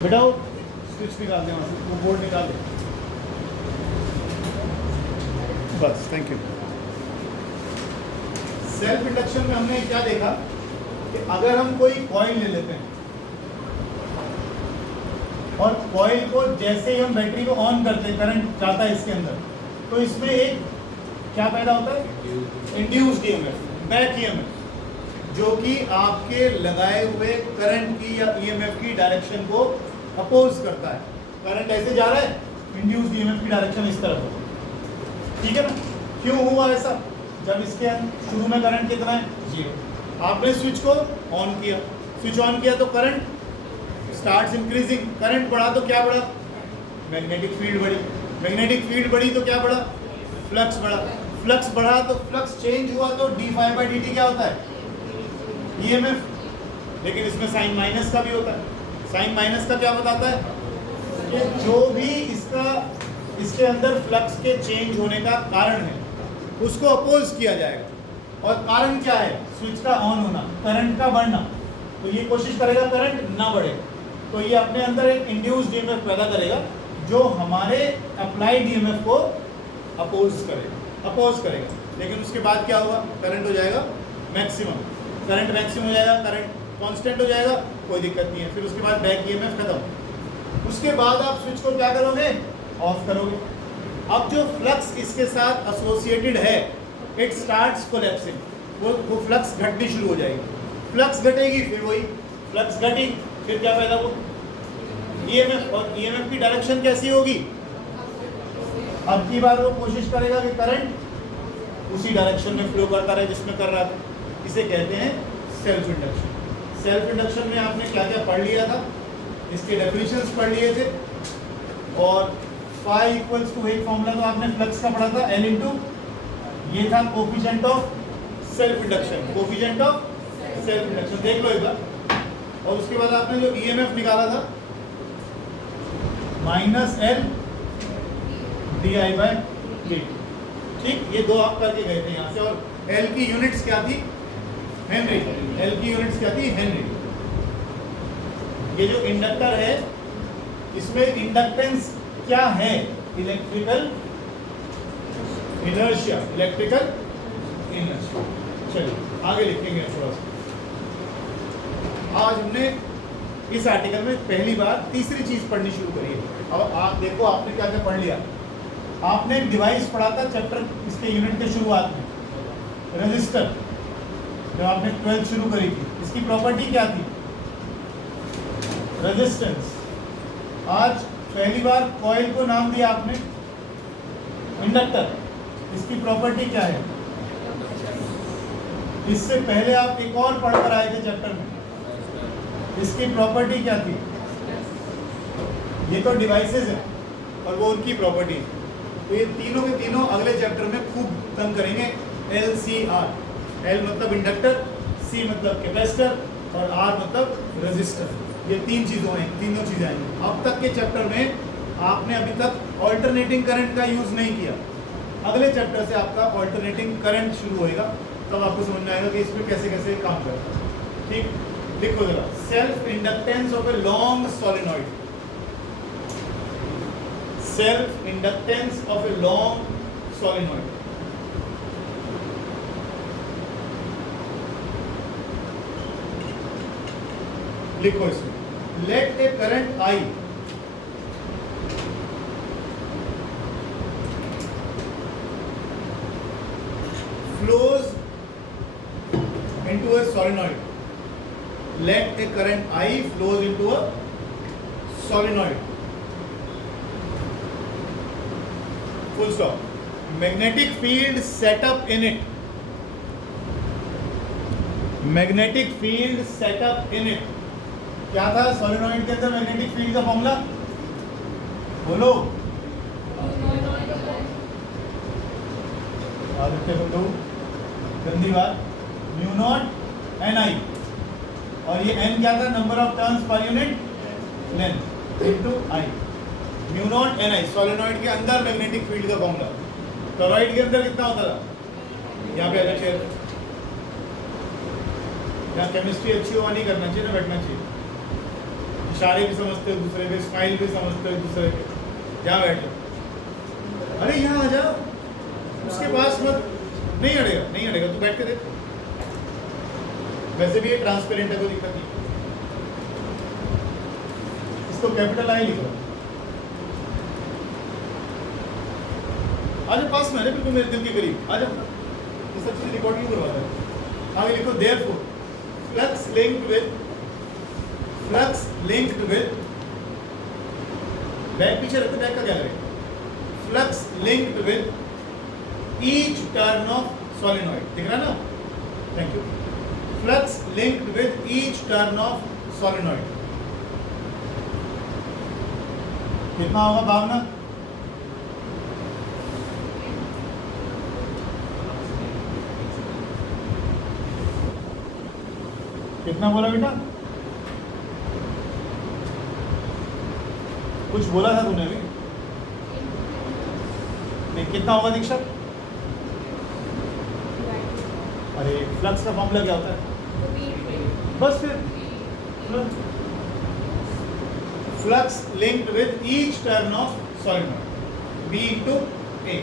बेटा वो स्विच निकाल दें वहाँ से, वो बोर्ड निकाल दें बस। Thank you. सेल्फ इंडक्शन में हमने क्या देखा कि अगर हम कोई कॉइल ले लेते हैं और कॉइल को जैसे ही हम बैटरी को ऑन करते हैं, करंट जाता है इसके अंदर, तो इसमें एक क्या पैदा होता है, इंड्यूस्ड ईएमएफ, बैक ईएमएफ, जो कि आपके लगाए हुए करंट की या ईएमएफ की डायरेक्शन को अपोज करता है। करंट ऐसे जा रहा है, इंड्यूस्ड ईएमएफ की डायरेक्शन इस तरफ है, ठीक है ना। क्यों हुआ ऐसा? जब इसके शुरू में करंट कितना है, 0। आपने स्विच को ऑन किया, स्विच ऑन किया तो करंट स्टार्ट्स इंक्रीजिंग, करंट बढ़ा तो क्या बढ़ा, मैग्नेटिक फील्ड बढ़ी, मैग्नेटिक फील्ड बढ़ी तो क्या बढ़ा, फ्लक्स बढ़ा, फ्लक्स बढ़ा तो फ्लक्स चेंज हुआ तो d phi by d t क्या होता है, ईएमएफ। लेकिन इसमें साइन माइनस का भी होता है। साइन माइनस का क्या बताता है कि जो भी इसके अंदर फ्लक्स के चेंज होने का कारण है उसको अपोज किया जाएगा। और कारण क्या है, स्विच का ऑन होना, करंट का बढ़ना, तो ये कोशिश करेगा करंट ना बढ़े, तो ये अपने अंदर एक इंड्यूस्ड ईएमएफ पैदा करेगा जो हमारे अप्लाइड ईएमएफ को अपोज करेगा। लेकिन उसके बाद क्या होगा, करंट हो जाएगा मैक्सिमम, करंट मैक्सिमम हो जाएगा, करंट कांस्टेंट हो जाएगा, कोई दिक्कत नहीं है। फिर उसके बाद बैक ईएमएफ खत्म। उसके बाद आप स्विच को क्या करोगे, ऑफ करोगे। अब जो फ्लक्स इसके साथ एसोसिएटेड है, इट स्टार्ट्स कोलैप्सिंग, वो फ्लक्स घटनी शुरू हो जाएगी। फ्लक्स घटेगी, फिर वही फ्लक्स घटी, फिर क्या पैदा हो, ईएमएफ। और ईएमएफ की डायरेक्शन कैसी होगी, अब की बार वो कोशिश करेगा कि करंट उसी डायरेक्शन में फ्लो करता रहे जिसमें कर रहा था। इसे कहते हैं सेल्फ इंडक्शन। सेल्फ इंडक्शन में आपने क्या क्या पढ़ लिया था, इसके डेफिनेशंस पढ़ लिए थे, और फाई इक्वल्स टू एक फॉर्मूला तो आपने फ्लक्स का पढ़ा था, एल इंटू, ये था coefficient of self induction, coefficient of self induction, देख लो एक बार। और उसके बाद आपने जो ईएमएफ निकाला था, minus L D I by D, ठीक, ये दो आप करके गए थे यहाँ से। और एल की यूनिट्स क्या थी, हेनरी, एल की यूनिट्स क्या थी, हेनरी। ये जो इंडक्टर है, इसमें इंडक्टेंस क्या है, इलेक्ट्रिकल इनर्शिया, इलेक्ट्रिकल इनर्शिया। चलिए आगे लिखेंगे थोड़ा सा। आज हमने इस आर्टिकल में पहली बार तीसरी चीज पढ़नी शुरू करी है। अब आप देखो आपने क्या क्या पढ़ लिया। आपने एक डिवाइस पढ़ा था चैप्टर इसके यूनिट के शुरुआत में, रेजिस्टर, जब आपने 12th शुरू करी थी। इसकी प्रॉपर्टी क्या थी, रेजिस्टेंस। आज पहली बार कॉइल को नाम दिया आपने इंडक्टर, इसकी प्रॉपर्टी क्या है। इससे पहले आप एक और पढ़कर आए थे चैप्टर में, इसकी प्रॉपर्टी क्या थी। ये तो डिवाइसेस है और वो उनकी प्रॉपर्टी है। तो ये तीनों के तीनों अगले चैप्टर में खूब तंग करेंगे। LCR, L मतलब इंडक्टर, C मतलब कैपेसिटर और R मतलब रेजिस्टर। ये तीन चीज़ों हैं, तीनों चीज़ें आएंगी। अब तक के चैप्टर में आपने अभी तक ऑल्टरनेटिंग करंट का यूज़ नहीं किया। अगले चैप्टर से आपका ऑल्टरनेटिंग करंट शुरू होएगा, तब आपको समझ में आएगा कि इसमें कैसे कैसे काम करता है। ठीक, लिखो जरा, self inductance of a long solenoid, self inductance of a long solenoid. लिखो इसमें, let a current I flows into a solenoid. Let a current I flows into a solenoid. Full stop. Magnetic field set up in it. Magnetic field set up in it. क्या था solenoid के अंदर magnetic field का formula, बोलो। आदित्य बंधु, गंदी बात, mu not an आई, और ये एन क्या था, number of turns per unit length into I, mu not an I. Solenoid के अंदर मैग्नेटिक फील्ड का फॉर्मूला, टॉरॉइड के अंदर कितना होता था, यहाँ पे अलग शेयर। यहाँ केमिस्ट्री अच्छी हो नहीं करना चाहिए ना, बैठना चाहिए। इशारे भी समझते हो दूसरे के, स्माइल भी समझते हो दूसरे के। जहाँ बैठ जाओ, अरे यहाँ आ जाओ, उसके पास मत, नहीं अड़ेगा, नहीं अड़ेगा, तू बैठ के देख। वैसे भी ये ट्रांसपेरेंट है, कोई दिक्कत नहीं। इसको कैपिटल आई लिखो। आज पास में है बिल्कुल मेरे दिल के करीब, आज ये सब चीज रिकॉर्ड नहीं करवाता है। आगे लिखो therefore flux linked with back पीछे रखते, बैक का क्या करें, flux linked with each turn of solenoid, दिख रहा ना, thank you. Flux linked with each turn of solenoid कितना होगा भावना? कितना बोला बेटा? कुछ बोला था तूने अभी? नहीं, कितना होगा दीक्षा? अरे फ्लक्स का फॉर्मूला क्या होता है? बस फिर flux linked with each turn of solenoid B into A,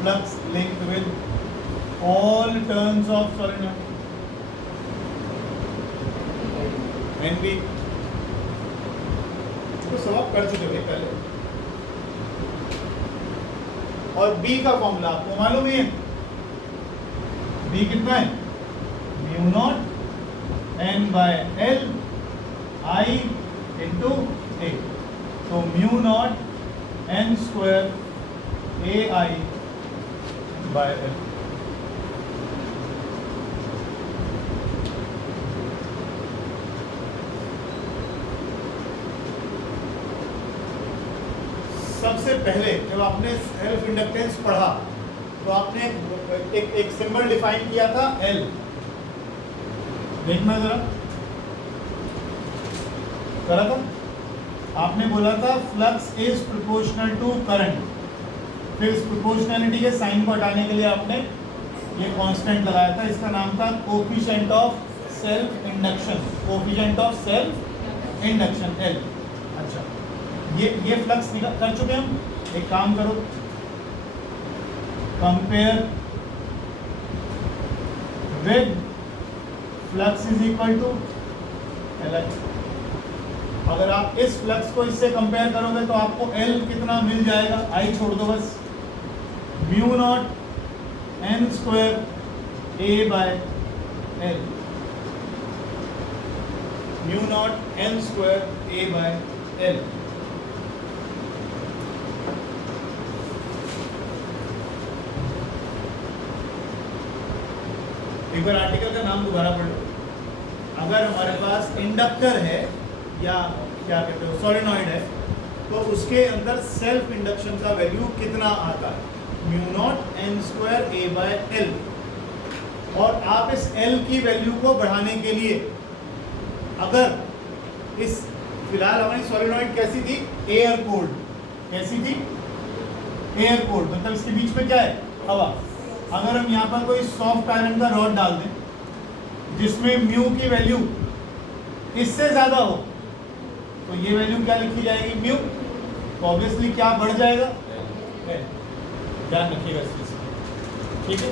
flux linked with all turns of solenoid NB तो सब कर चुके थे पहले। और B का फॉर्मूला आपको मालूम है, B कितना है, mu naught N by L I into A, तो mu naught N square AI by L। सबसे पहले जब आपने सेल्फ इंडक्टेंस पढ़ा तो आपने एक सिंबल डिफाइन किया था L, देखना जरा, करा था आपने, बोला था flux is proportional to current. फिर इस प्रोपोर्शनैलिटी के साइन को हटाने के लिए आपने ये कांस्टेंट लगाया था, इसका नाम था coefficient of self induction, coefficient of self induction L। अच्छा, ये फ्लक्स कर चुके हम। एक काम करो, compare with flux is equal to L। अगर आप इस फ्लक्स को इससे कंपेयर करोगे तो आपको L कितना मिल जाएगा, I छोड़ दो बस, mu naught N square A by L, mu naught N square A by L। एक बार आर्टिकल का नाम दोबारा पढ़ लो। अगर हमारे पास इंडक्टर है या क्या कहते हो सोलेनॉइड है, तो उसके अंदर सेल्फ इंडक्शन का वैल्यू कितना आता है, mu naught N square A by L। और आप इस L की वैल्यू को बढ़ाने के लिए, अगर इस फिलहाल हमारी सोलेनॉइड कैसी थी, एयर कोल्ड, कैसी थी, एयर कोल्ड, मतलब इसके बीच में क्या है, हवा। अगर हम यहाँ पर कोई सॉफ्ट आयरन का रॉड डाल दें जिसमें म्यू की वैल्यू इससे ज्यादा हो, तो ये वैल्यू क्या लिखी जाएगी, म्यू, तो ऑब्वियसली क्या बढ़ जाएगा, ध्यान रखिएगा इस चीज, ठीक है।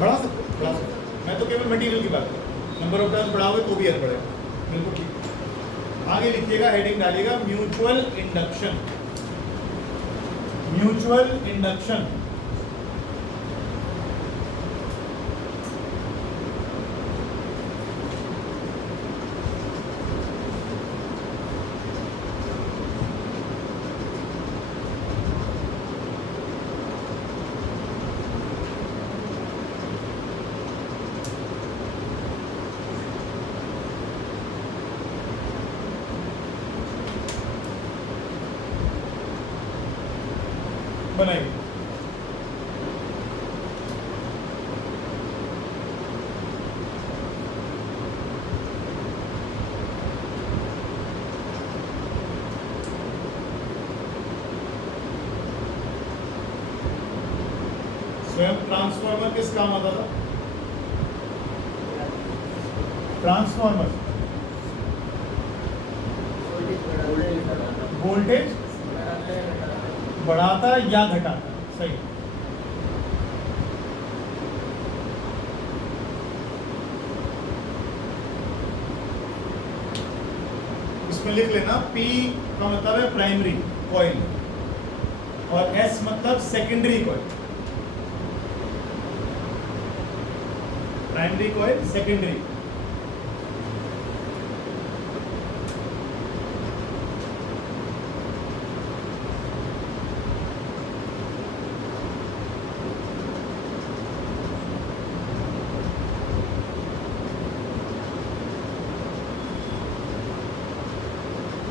बढ़ा सकते, मैं तो केवल मटेरियल की बात कर रहा हूँ, नंबर ऑफ टर्म्स बढ़ाओगे तो भी अर्थ बढ़ेगा, बिल्कुल ठीक। आगे लिखिएगा, हेडिंग डालिएगा म्यूचुअल इंडक्शन, म्यूचुअल इंडक्शन। बनाइए, स्वयं ट्रांसफार्मर किस काम आता था, ट्रांसफॉर्मर वोल्टेज बढ़ाता या घटाता, सही। इसमें लिख लेना P का मतलब है प्राइमरी कॉइल और S मतलब secondary coil. Primary coil, secondary.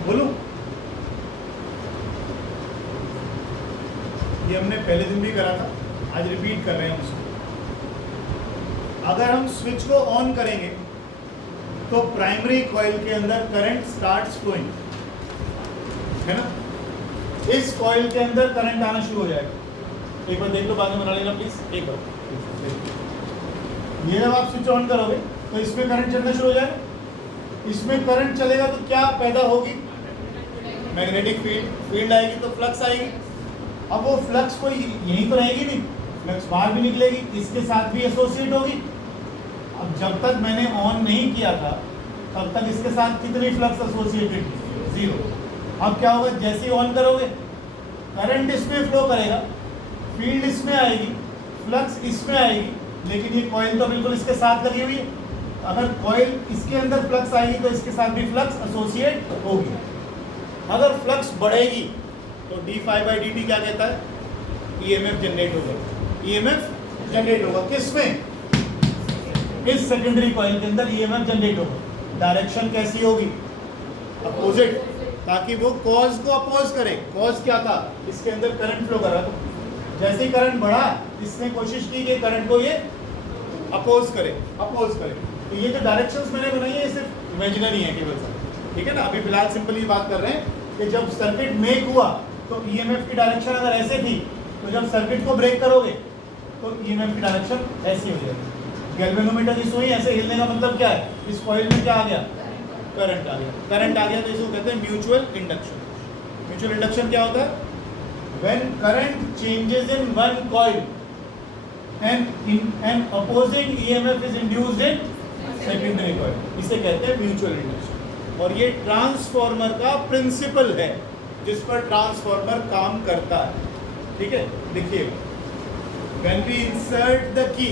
बोलूं, ये हमने पहले दिन भी करा था, आज रिपीट कर रहे हैं उसको। अगर हम स्विच को ऑन करेंगे तो प्राइमरी कॉइल के अंदर करंट स्टार्ट्स फ्लोइंग, है ना। इस कॉइल के अंदर करंट आना शुरू हो जाएगा। एक बार देख लो, बाद में बना लेना प्लीज। एक बार ये जब आप स्विच ऑन करोगे तो इसमें करंट चलना शुरू हो जाएगा। इसमें करंट चलेगा तो क्या पैदा होगी? मैग्नेटिक फील्ड आएगी, तो फ्लक्स आएगी। अब वो फ्लक्स कोई यहीं तो रहेगी नहीं, फ्लक्स बाहर भी निकलेगी, इसके साथ भी एसोसिएट होगी। अब जब तक मैंने ऑन नहीं किया था तब तक इसके साथ कितनी फ्लक्स एसोसिएटेड थी? 0। अब क्या होगा, जैसे ही ऑन करोगे करंट इसमें फ्लो करेगा, फील्ड इसमें आएगी, फ्लक्स इसमें आएगी, लेकिन ये कॉइल तो बिल्कुल इसके साथ लगी हुई है। अगर कॉइल इसके अंदर फ्लक्स आएगी तो इसके साथ भी फ्लक्स एसोसिएट होगी। अगर फ्लक्स बढ़ेगी तो d∅dt क्या कहता है? EMF जनरेट होगा। EMF जनरेट होगा किसमें? इस सेकेंडरी कॉइल के अंदर EMF जनरेट होगा। डायरेक्शन कैसी होगी? अपोजिट, ताकि वो कॉज को अपोज करे। कॉज क्या था? इसके अंदर करंट फ्लो कर रहा था। जैसे ही करंट बढ़ा, इसने कोशिश की कि करंट को ये अपोज करे। तो ये जो डायरेक्शंस मैंने बनाई है ये सिर्फ इमेजिनरी है केवल, ठीक है ना। अभी फिलहाल सिंपली बात कर रहे हैं कि जब सर्किट मेक हुआ तो EMF की डायरेक्शन अगर ऐसे थी, तो जब सर्किट को ब्रेक करोगे तो EMF की डायरेक्शन ऐसी हो जाएगी। गैल्वेनोमीटर की सुई ऐसे हिलने का मतलब क्या है? इस कॉइल में क्या आ गया? करंट आ गया। करंट आ गया तो इसको कहते हैं म्यूचुअल इंडक्शन। म्यूचुअल इंडक्शन क्या होता है? When current changes in one coil and an opposing EMF is induced in secondary coil, इसे कहते हैं म्यूचुअल इंडक्शन। और ये ट्रांसफॉर्मर का प्रिंसिपल है जिस पर ट्रांसफॉर्मर काम करता है, ठीक है। देखिए, when we insert the key,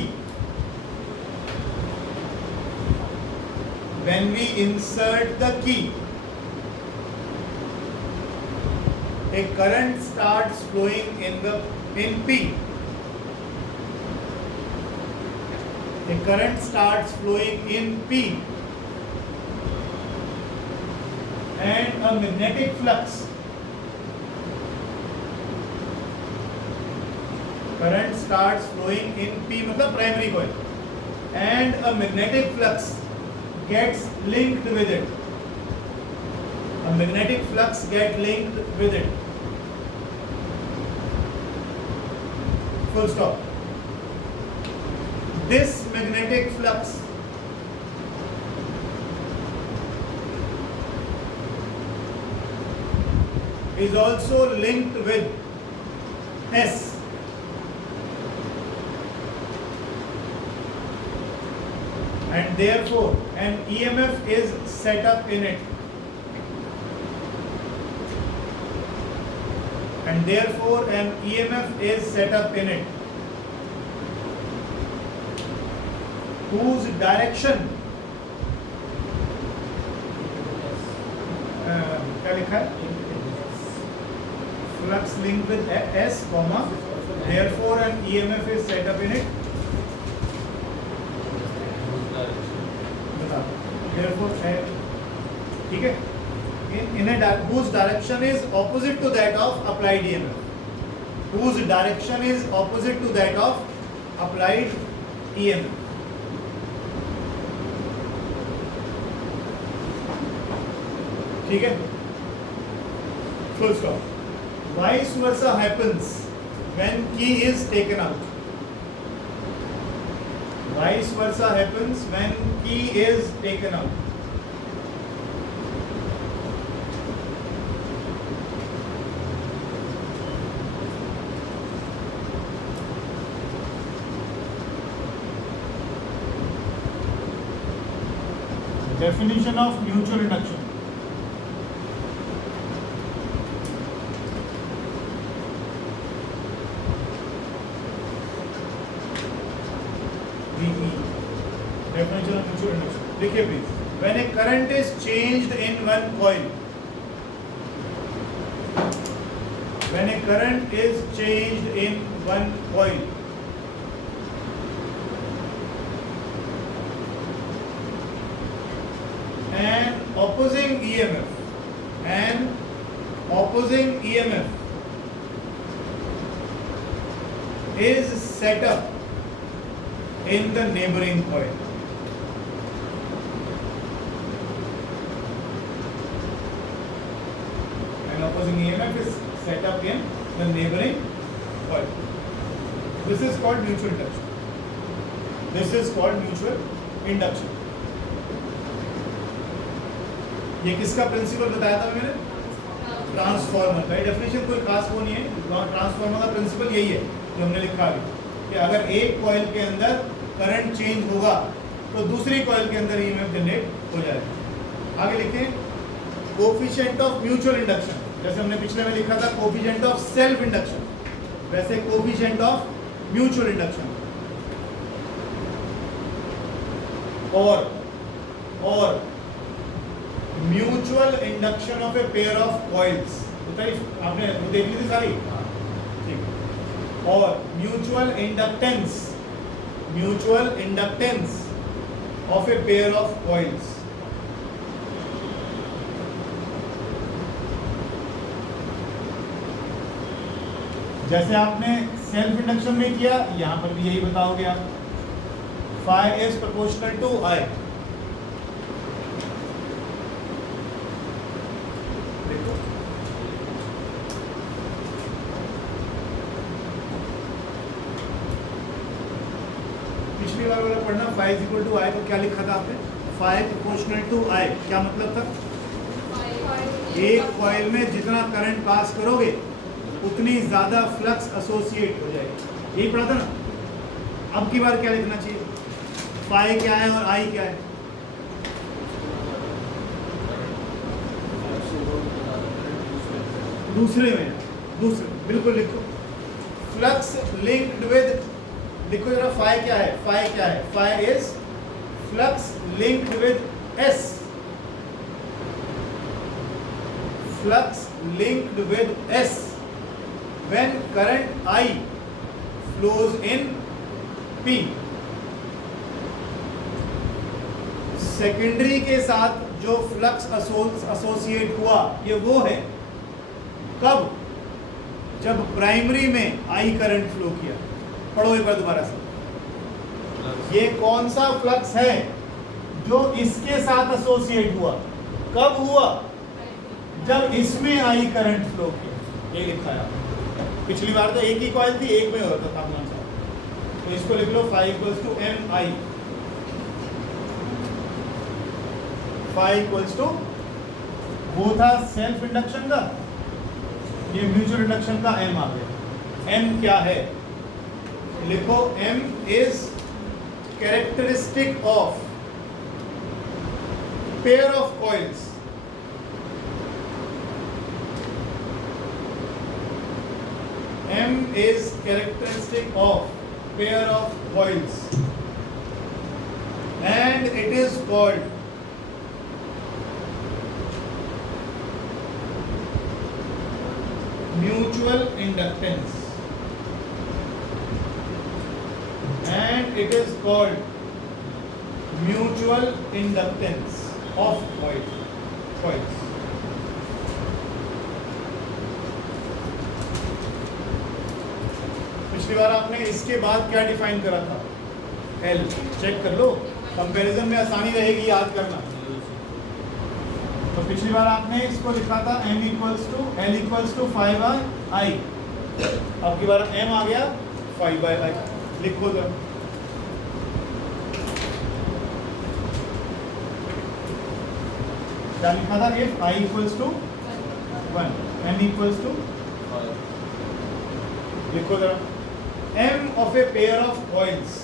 when we insert the key, a current starts flowing in P. A current starts flowing in P, and a magnetic flux. Current starts flowing in P मतलब primary coil, and a magnetic flux gets linked with it. A magnetic flux gets linked with it. Full stop. This magnetic flux is also linked with S. And therefore an EMF is set up in it, and therefore an EMF is set up in it whose direction क्या लिखा है? Flux linked with S, therefore an EMF is set up in it. Therefore, ठीक है, in a whose direction is opposite to that of applied EMF. Whose direction is opposite to that of applied EMF. ठीक है, full stop. Vice versa happens when key is taken out. Vice versa happens when key is taken out. Definition of mutual induction. Definition of mutual induction. देखिए please. When a current is changed in one coil. When a current is changed in one coil. An opposing EMF is set up in the neighboring coil. An opposing EMF is set up in the neighboring coil. This is called mutual induction. ये किसका principal बताया था मैंने? Transformer का। Definition कोई खास वो नहीं है, ट्रांसफॉर्मर का प्रिंसिपल यही है जो हमने लिखा अभी, कि अगर एक कॉइल के अंदर करंट चेंज होगा तो दूसरी कॉइल के अंदर ईएमएफ जनरेट हो जाएगा। आगे लिखें कोफिशिएंट ऑफ म्यूचुअल इंडक्शन, जैसे हमने पिछले में लिखा था कोफिशिएंट ऑफ सेल्फ इंडक्शन, वैसे कोफिशिएंट ऑफ म्यूचुअल इंडक्शन। और mutual induction of a pair of coils, आपने देख ली थी सारी, ठीक। और mutual inductance of a pair of coils. जैसे आपने सेल्फ इंडक्शन में किया, यहां पर भी यही बताओगे आप, फाई इज प्रोपोर्शनल टू आई। पिछली बार वाला पढ़ना, फाई इज इक्वल टू आई को क्या लिखा था आपने? फाई प्रोपोर्शनल टू आई, क्या मतलब था? एक कॉइल में जितना करंट पास करोगे उतनी ज्यादा फ्लक्स एसोसिएट हो जाएगी, यही पढ़ा था ना। अब की बार क्या लिखना चाहिए? फाई क्या है और आई क्या है? दूसरे बिल्कुल लिखो, फ्लक्स लिंक्ड विद, लिखो जरा फाई क्या है? Phi is flux linked with s, flux linked with s when current I flows in P। Secondary के साथ जो फ्लक्स एसोसिएट हुआ ये वो है कब? जब प्राइमरी में I करंट फ्लो किया। पढ़ो एक बार दोबारा से, ये कौन सा फ्लक्स है जो इसके साथ एसोसिएट हुआ? कब हुआ? जब इसमें I करंट फ्लो किया, ये लिखा है। पिछली बार तो एक ही कॉइल थी, एक में हो रहा था तापमान सा, तो इसको लिख लो phi equals to m i. Phi equals to, वो था सेल्फ इंडक्शन का, ये म्यूचुअल इंडक्शन का एम आ गया। एम क्या है? लिखो m is characteristic of pair of coils. M is characteristic of pair of coils and it is called mutual inductance, and it is called mutual inductance of coils। पिछली बार आपने इसके बाद क्या डिफाइन करा था? L। चेक कर लो, comparison में आसानी रहेगी याद करना। तो पिछली बार आपने इसको लिखा था M equals to L equals to 5/I। अब की बार M आ गया 5/I। लिखो जरा क्या लिखा था? If I equals to 1 n equals to, लिखो जरा, m of a pair of coils,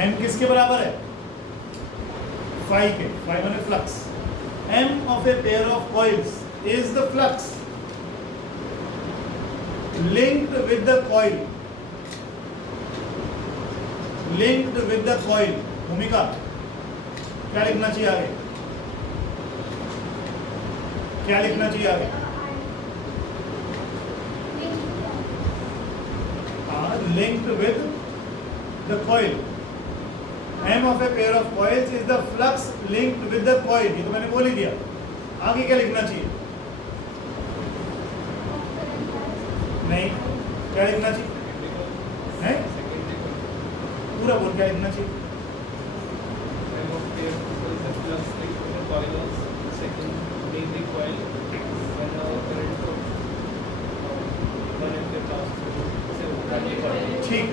m किसके बराबर है? phi के, phi माने flux. m of a pair of coils is the flux linked with the coil, linked with the coil। भूमिका क्या लिखना चाहिए आगे? क्या लिखना चाहिए आगे? linked with the coil, m of a pair of coils is the flux linked with the coil। ये तो मैंने बोल ही दिया। आगे क्या लिखना चाहिए? नहीं, क्या लिखना चाहिए? है पूरा बोल, क्या लिखना चाहिए? ठीक,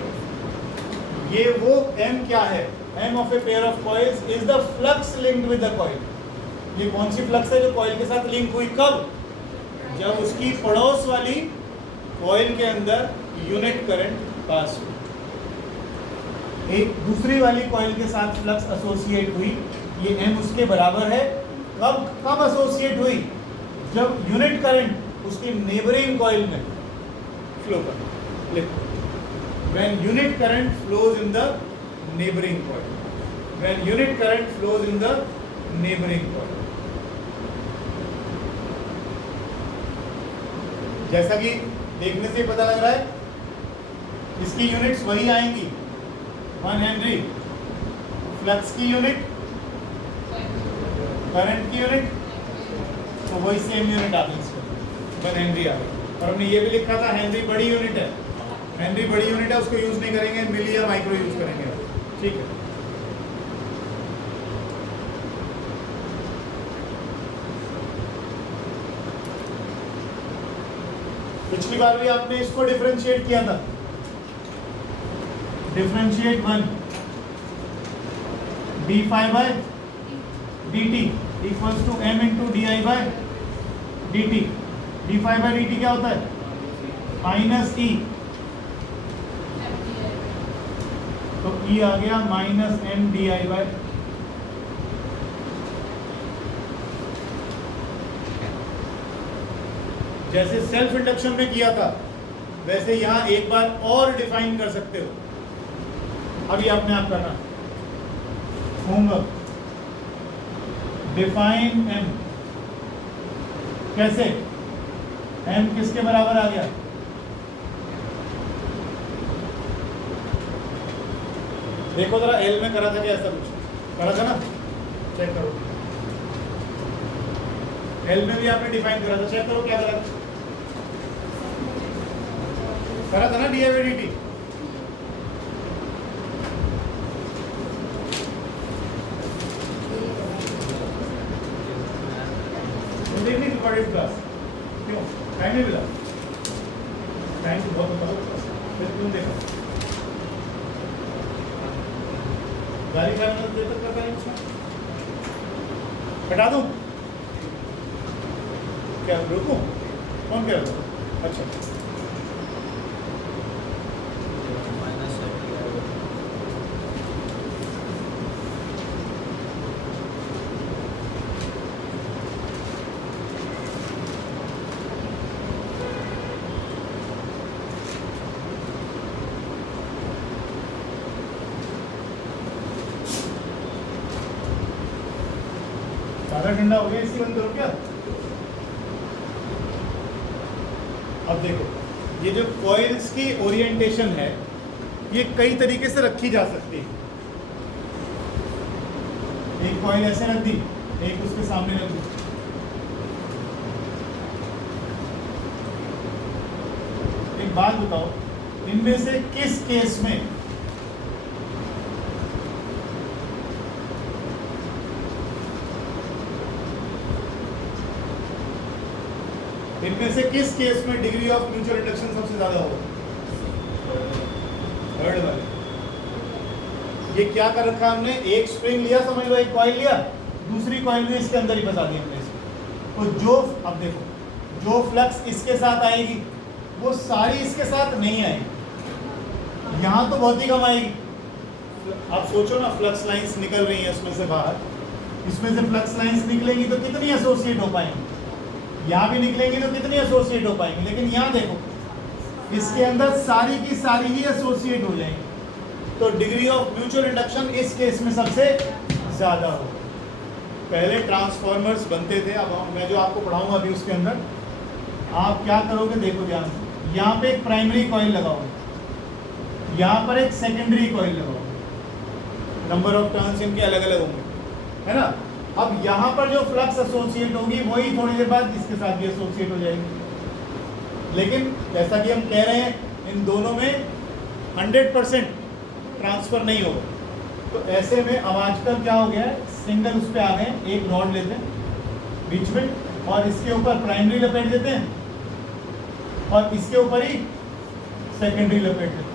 ये वो m क्या है? m of a pair of coils is the flux linked with the coil. ये कौन सी फ्लक्स है जो कॉइल के साथ लिंक हुई? कब? जब उसकी पड़ोस वाली कॉइल के अंदर यूनिट करंट पास हुई, एक दूसरी वाली कॉइल के साथ फ्लक्स एसोसिएट हुई, ये m उसके बराबर है। कब कब एसोसिएट हुई? जब यूनिट करंट उसकी नेबरिंग कॉइल में फ्लो कर। लिखो, when unit current flows in the neighboring coil, when unit current flows in the neighboring coil। जैसा कि देखने से पता लग रहा है, इसकी यूनिट्स वही आएंगी, 1 हेनरी, फ्लक्स की यूनिट, करंट की यूनिट, तो वही सेम यूनिट आ गई इसमें, 1 हेनरी आ गई। और हमने ये भी लिखा था हेनरी बड़ी यूनिट है, हेनरी बड़ी यूनिट है, उसको यूज नहीं करेंगे, मिली या माइक्रो यूज करेंगे। ठीक है, पिछली बार भी आपने इसको डिफरेंशिएट किया था। Differentiate 1 d phi by d t equals to m into d i by d t. D phi by d t क्या होता है? माइनस ई, तो ई आ गया minus m d i by. जैसे सेल्फ इंडक्शन में किया था, वैसे यहां एक बार और डिफाइन कर सकते हो। अभी आपने आप करना होमवर्क, डिफाइन m। कैसे? m किसके बराबर आ गया? देखो जरा, एल में करा था क्या? ऐसा कुछ करा था ना? चेक करो, एल में भी आपने डिफाइन करा था, चेक करो क्या करा था ना, D I by d T. देखनी रिकॉर्डेड क्लास, क्यों टाइम नहीं मिला? टाइम तो बहुत बताओ, फिर क्यों देखा? गाड़ी खाने में देर तक करता है कुछ? हटा दूं क्या? रुकूं? कौन कह रहा था? अच्छा, ज़्यादा ठंडा हो गया, इसी बंद करो क्या? अब देखो, ये जो कॉइल्स की ओरिएंटेशन है, ये कई तरीके से रखी जा सकती है। एक कॉइल ऐसे रख दी, एक उसके सामने रख दी। एक बात बताओ, इनमें से किस केस में डिग्री ऑफ म्यूचुअल इंडक्शन सबसे ज्यादा होगा? थर्ड वाले। ये क्या कर रखा है हमने, एक स्प्रिंग लिया, समझ लो एक कॉइल लिया, दूसरी कॉइल भी इसके अंदर ही फंसा दी हमने इसको। तो जो अब देखो जो फ्लक्स इसके साथ आएगी वो सारी इसके साथ नहीं आएगी, यहाँ तो बहुत ही कम आएगी। आप सोचो ना, फ्लक्स लाइंस निकल रही हैं उसमें से बाहर, इसमें से फ्लक्स लाइंस निकलेंगी तो कितनी एसोसिएट हो पाएंगी, यहाँ भी निकलेंगी तो कितनी एसोसिएट हो पाएंगी, लेकिन यहाँ देखो इसके अंदर सारी की सारी ही एसोसिएट हो जाएंगी। तो डिग्री ऑफ म्यूचुअल इंडक्शन इस केस में सबसे ज़्यादा होगा। पहले ट्रांसफॉर्मर्स बनते थे, अब मैं जो आपको पढ़ाऊंगा अभी उसके अंदर आप क्या करोगे, देखो ध्यान से, यहाँ पे एक प्राइमरी कॉइल लगाओगे, यहाँ पर एक सेकेंडरी कॉइल लगाओगे, नंबर ऑफ टर्न्स इनके अलग अलग होंगे, है ना। अब यहाँ पर जो फ्लक्स एसोसिएट होगी वही थोड़ी देर बाद इसके साथ भी एसोसिएट हो जाएगी। लेकिन जैसा कि हम कह रहे हैं इन दोनों में 100% ट्रांसफ़र नहीं होगा, तो ऐसे में अब आजकल क्या हो गया है, सिंगल उस पर आ गए, एक रॉड लेते हैं बीच में और इसके ऊपर प्राइमरी लपेट देते हैं और इसके ऊपर ही सेकेंडरी लपेट देते हैं।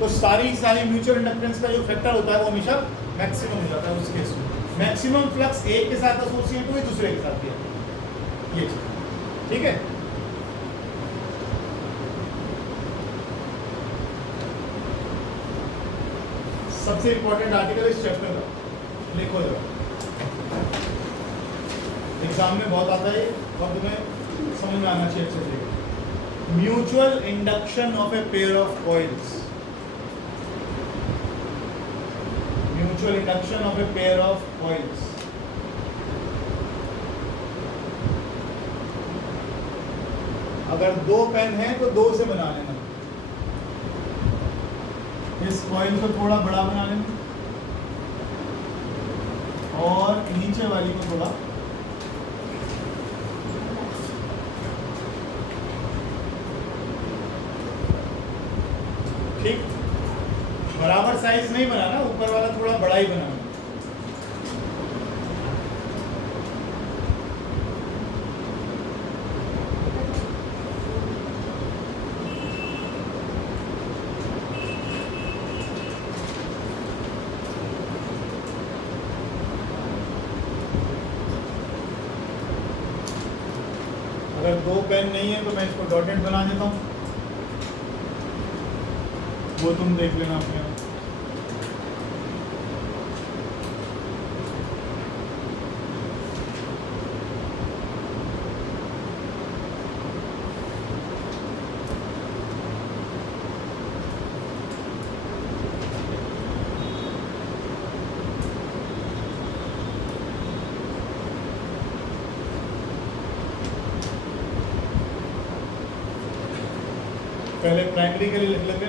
तो सारी म्यूचुअल इंडक्टेंस का जो फैक्टर होता है वो हमेशा मैक्सिमम हो जाता है उस केस में। मैक्सिमम फ्लक्स एक के साथ एसोसिएट हुई, दूसरे के साथ भी ये चीज, ठीक है। सबसे इंपॉर्टेंट आर्टिकल इस चैप्टर का लिखो जरा, एग्जाम में बहुत आता है और तुम्हें समझ में आना चाहिए अच्छे से। Mutual induction of a pair of coils, mutual induction of a pair of coils. अगर दो पेन है तो दो से बना लेना, इस कॉइल को थोड़ा बड़ा बना लेना और नीचे वाली को थोड़ा ठीक, बराबर साइज नहीं बनाना, ऊपर वाला थोड़ा बड़ा ही बनाना। अगर दो पेन नहीं है तो मैं इसको डॉटेड बना देता हूँ, वो तुम देख लेना अपने आप। पहले प्राइमरी के लिए लिख लेंगे,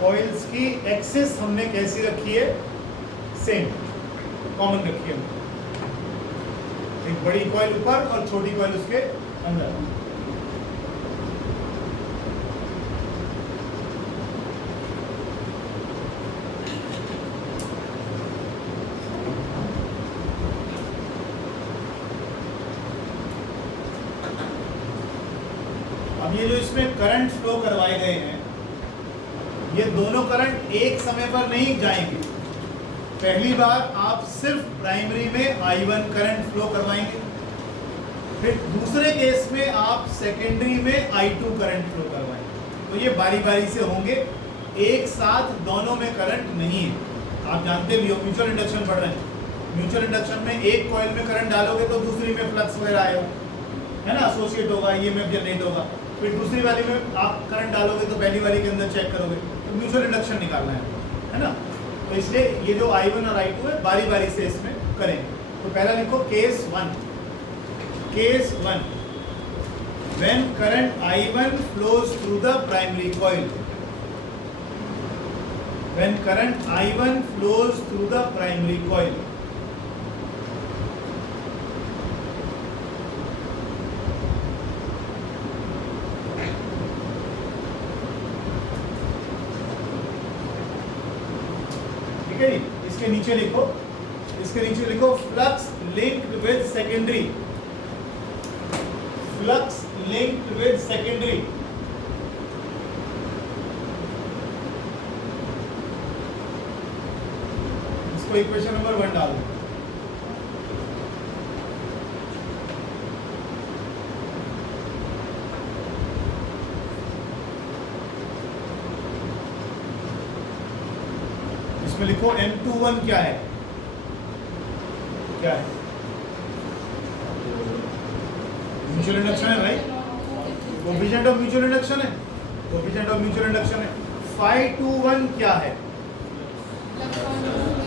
कॉइल्स की एक्सिस हमने कैसी रखी है, सेम कॉमन रखी है, एक बड़ी कॉइल ऊपर और छोटी कॉइल उसके अंदर। अब ये जो इसमें करंट फ्लो करवाए गए हैं, ये दोनों करंट एक समय पर नहीं जाएंगे। पहली बार आप सिर्फ प्राइमरी में I1 करंट फ्लो करवाएंगे, फिर दूसरे केस में आप सेकेंडरी में I2 करंट फ्लो करवाएं। तो ये बारी बारी से होंगे, एक साथ दोनों में करंट नहीं है। आप जानते भी हो, म्यूचुअल इंडक्शन पढ़ रहे हैं। म्यूचुअल इंडक्शन में एक कॉइल में करंट डालोगे तो दूसरी में फ्लक्स वगैरह आएगा, है ना, एसोसिएट होगा, ईएमएफ जनरेट होगा। फिर दूसरी वाली में आप करंट डालोगे तो पहली वाली के अंदर चेक करोगे, तो म्यूचुअल इंडक्शन निकालना है ना। तो इसलिए ये जो I1 और I2 है बारी बारी से इसमें करेंगे। तो पहला लिखो case 1। Case 1, when current I1 flows through the primary coil, when current I1 flows through the primary coil, ठीक है जी। इसके नीचे लिखो, इसके नीचे लिखो flux linked with secondary, flux linked with secondary. इसको इक्वेशन नंबर 1 डाल दो। इसमें लिखो M21 क्या है, क्या है? म्यूचुअल इंडक्शन है भाई, कोएफिशिएंट ऑफ म्यूचुअल इंडक्शन है, कोएफिशिएंट ऑफ म्यूचुअल इंडक्शन है। Phi21 क्या है?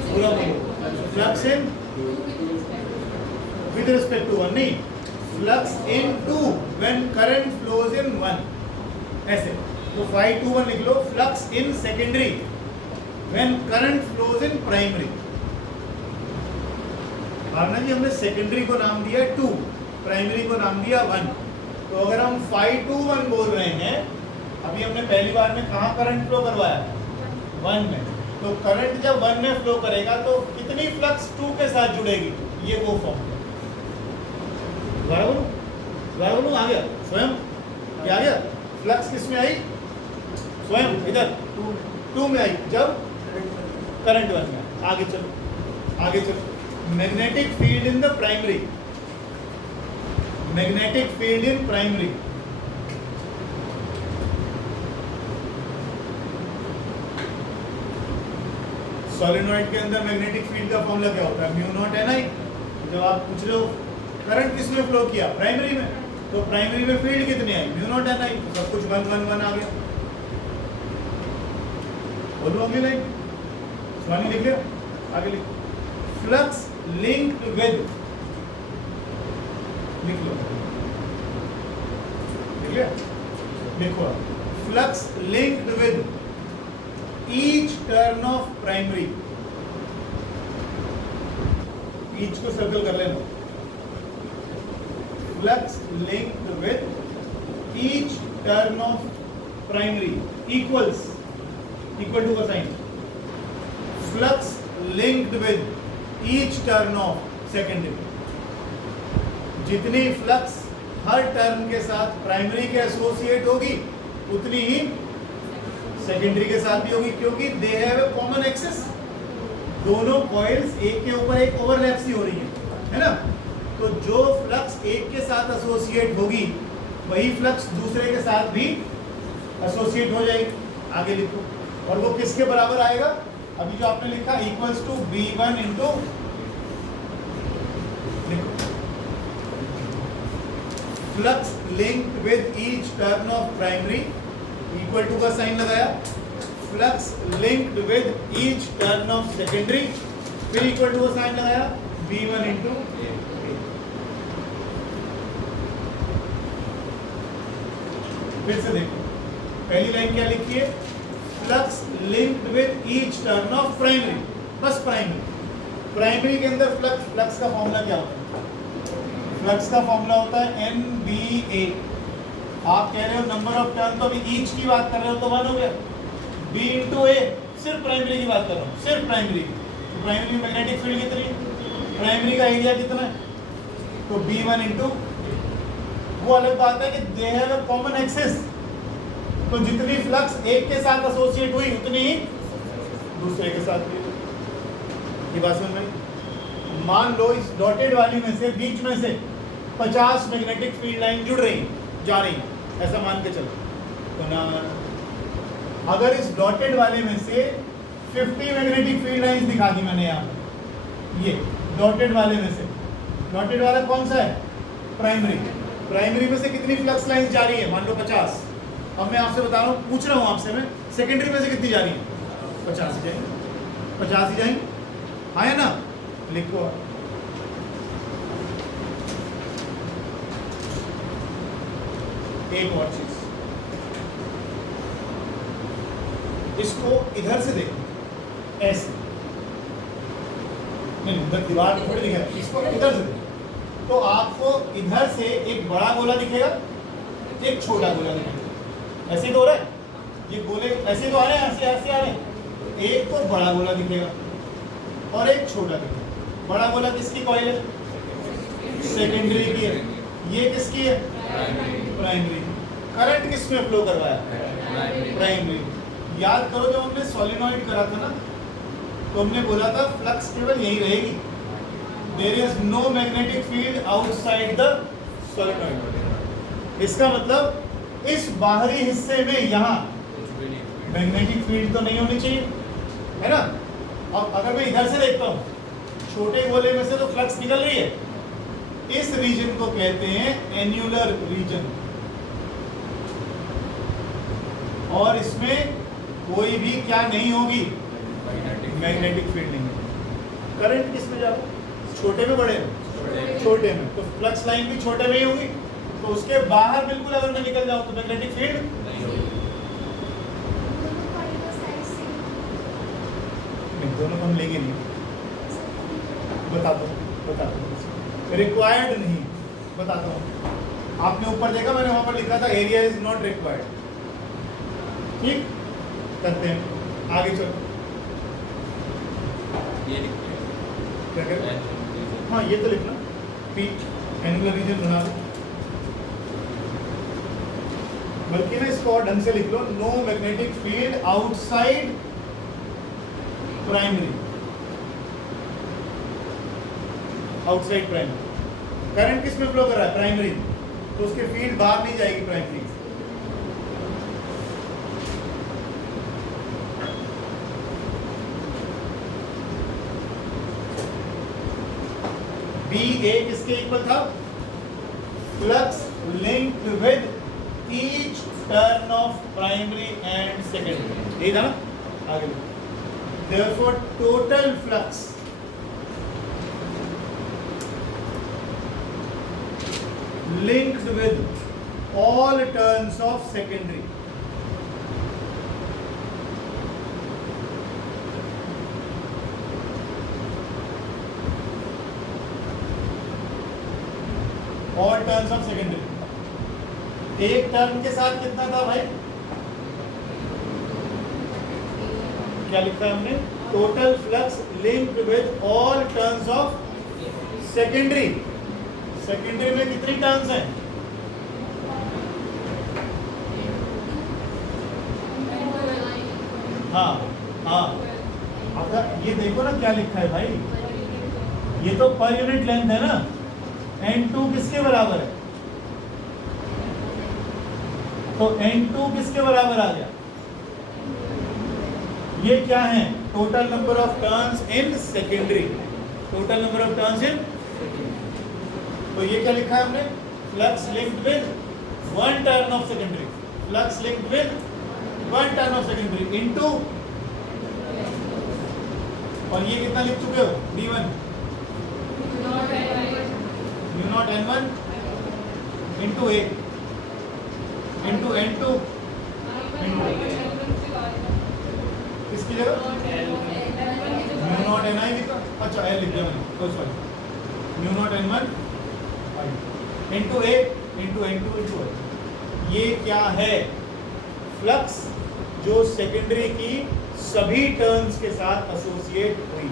पूरा बोलो। Flux in with respect to 1, नहीं, flux in 2 when current flows in 1, ऐसे। तो Phi21 लिख लो, flux in secondary when current flows in primary. Bhavna ji, हमने सेकेंडरी को नाम दिया 2, प्राइमरी को नाम दिया 1। तो अगर हम Phi21 बोल रहे हैं, अभी हमने पहली बार में कहाँ करंट फ्लो करवाया? 1 में। तो करंट जब 1 में फ्लो करेगा तो कितनी फ्लक्स 2 के साथ जुड़ेगी? ये वो फॉर्मूला। आ गया स्वयं, क्या आ गया? फ्लक्स किस में आई? स्वयं इधर 2 में आई, जब करंट 1 में। आगे चलो, आगे चलो। Magnetic field in the primary, magnetic field in primary, solenoid के अंदर मैग्नेटिक फील्ड का फॉर्मूला क्या होता है? म्यू नॉट एन आई। जब आप पूछ रहे हो करंट किस में फ्लो किया? प्राइमरी में। तो प्राइमरी में फील्ड कितनी आई? म्यू नॉट एन आई। सब कुछ 1 1 1 आ गया। बोलो अगली लाइन, स्वामी लिख लिया, आगे लिख। फ्लक्स लिंक्ड विद, लिख लो, ठीक है, लिखो। Flux linked with each turn of primary, each को सर्कल कर लेना। Flux linked with each turn of primary equals, equal to का sign, flux linked with each turn of secondary. जितनी फ्लक्स हर टर्न के साथ प्राइमरी के एसोसिएट होगी उतनी ही सेकेंडरी के साथ भी होगी, क्योंकि they have a common axis. दोनों कॉइल्स एक के ऊपर एक ओवरलैप सी हो रही है ना। तो जो फ्लक्स एक के साथ एसोसिएट होगी वही फ्लक्स दूसरे के साथ भी एसोसिएट हो जाएगी। आगे लिखो, और वो किसके बराबर आएगा? अभी जो आपने लिखा इक्वल्स टू V1 इंटू, लिखो, flux linked with each turn of primary, equal to का साइन लगाया, flux linked with each turn of secondary, equal इक्वल टू का साइन लगाया, V1 इंटू। फिर से देखो, पहली लाइन क्या लिखी है? Flux linked with each turn of primary, बस प्राइमरी। प्राइमरी के अंदर फ्लक्स, फ्लक्स का फॉर्मूला क्या होता है? फ्लक्स का फॉर्मूला होता है NBA। आप कह रहे हो नंबर ऑफ टर्न, तो अभी ईच की बात कर रहे हो तो 1 हो गया। B इंटू A, सिर्फ प्राइमरी की बात कर रहा हूँ, सिर्फ प्राइमरी। तो प्राइमरी में मैग्नेटिक फील्ड कितनी है? प्राइमरी का एरिया कितना है? तो B1 इंटू। वो अलग बात है कि they have a common axis, तो जितनी फ्लक्स एक के साथ एसोसिएट हुई उतनी ही दूसरे के साथ भी। ये बात समझ में? मान लो इस डॉटेड वाली में से, बीच में से 50 मैग्नेटिक फील्ड लाइन जुड़ रही जा रही हैं, ऐसा मान के चलो। तो ना अगर इस डॉटेड वाले में से 50 मैग्नेटिक फील्ड लाइंस दिखा दी मैंने यहाँ पर, ये डॉटेड वाले में से, डॉटेड वाला कौन सा है? प्राइमरी। प्राइमरी में से कितनी फ्लक्स लाइंस जा रही है? मान लो 50। अब मैं आपसे बता रहा हूँ, पूछ रहा हूँ आपसे मैं, सेकेंडरी में से कितनी जा रही है? 50 ही जाएंगे, 50 ही जाएंगे, हाँ है ना? लिखो। एक और चीज, इसको इधर से देखो, ऐसे नहीं, उधर दीवार थोड़ी दिखेगा, इसको इधर से देखो तो आपको इधर से एक बड़ा गोला दिखेगा, एक छोटा गोला दिखेगा। ऐसे तो हो रहा है, ये गोले ऐसे तो आ रहे हैं, ऐसे ऐसे आ रहे हैं। एक तो बड़ा गोला दिखेगा और एक छोटा दिखेगा। बड़ा गोला किसकी कॉइल है? सेकेंडरी की है। ये किसकी है? प्राइमरी। करंट किस में फ्लो करवाया? प्राइमरी। याद करो जब हमने सोलेनॉइड करा था ना, तो हमने बोला था फ्लक्स केवल यही रहेगी, there is no magnetic field outside the solenoid. इसका मतलब इस बाहरी हिस्से में यहाँ मैग्नेटिक फील्ड तो नहीं होनी चाहिए, है ना? अब अगर मैं इधर से देखता हूँ, छोटे गोले में से तो फ्लक्स निकल रही है, इस रीजन को कहते हैं एन्युलर रीजन, और इसमें कोई भी क्या नहीं होगी? मैग्नेटिक फील्ड नहीं होगी। करंट किस में जाएगा? छोटे में बड़े में? छोटे में। तो फ्लक्स लाइन भी छोटे में ही होगी, तो उसके बाहर बिल्कुल अगर मैं निकल जाऊं तो मैग्नेटिक फील्ड नहीं, दोनों हम लेंगे नहीं। बता दो रिक्वायर्ड नहीं, बताता हूँ। आपने ऊपर देखा, मैंने वहां पर लिखा था एरिया इज नॉट रिक्वायर्ड। ठीक, करते हैं, आगे चलो। ये क्या कहते हैं? हाँ, ये तो लिखना, पी एनुलर रीजन बना दो, बल्कि ना इसको और ढंग से लिख लो, no magnetic field outside primary, outside primary. Current किस में फ्लो कर रहा है? प्राइमरी, तो उसके फील्ड बाहर नहीं जाएगी प्राइमरी। बी ए किसके इक्वल था? Flux linked with each turn of primary and secondary, यही था ना? आगे therefore total flux linked with all turns of secondary all turns of secondary। एक टर्न के साथ कितना था भाई? क्या लिखा है हमने? Total flux linked with all turns of secondary. Secondary में कितनी टर्न्स हैं? हाँ हाँ, अगर ये देखो ना क्या लिखा है भाई, ये तो पर यूनिट लेंथ है ना। N2 किसके बराबर है? तो N2 किसके बराबर आ गया? ये क्या है? Total number of turns in secondary, total number of turns in. तो ये क्या लिखा है हमने? Flux linked with one turn of secondary, flux linked with one turn of secondary into, और ये कितना लिख चुके हो? D1 mu naught N1 into A into N2 किसकी जगह? म्यू नॉट Ni लिखा, अच्छा L लिख दिया मैंने, sorry, mu naught N1 into A into N2 into I। ये क्या है? फ्लक्स जो सेकेंडरी की सभी टर्न्स के साथ एसोसिएट हुई।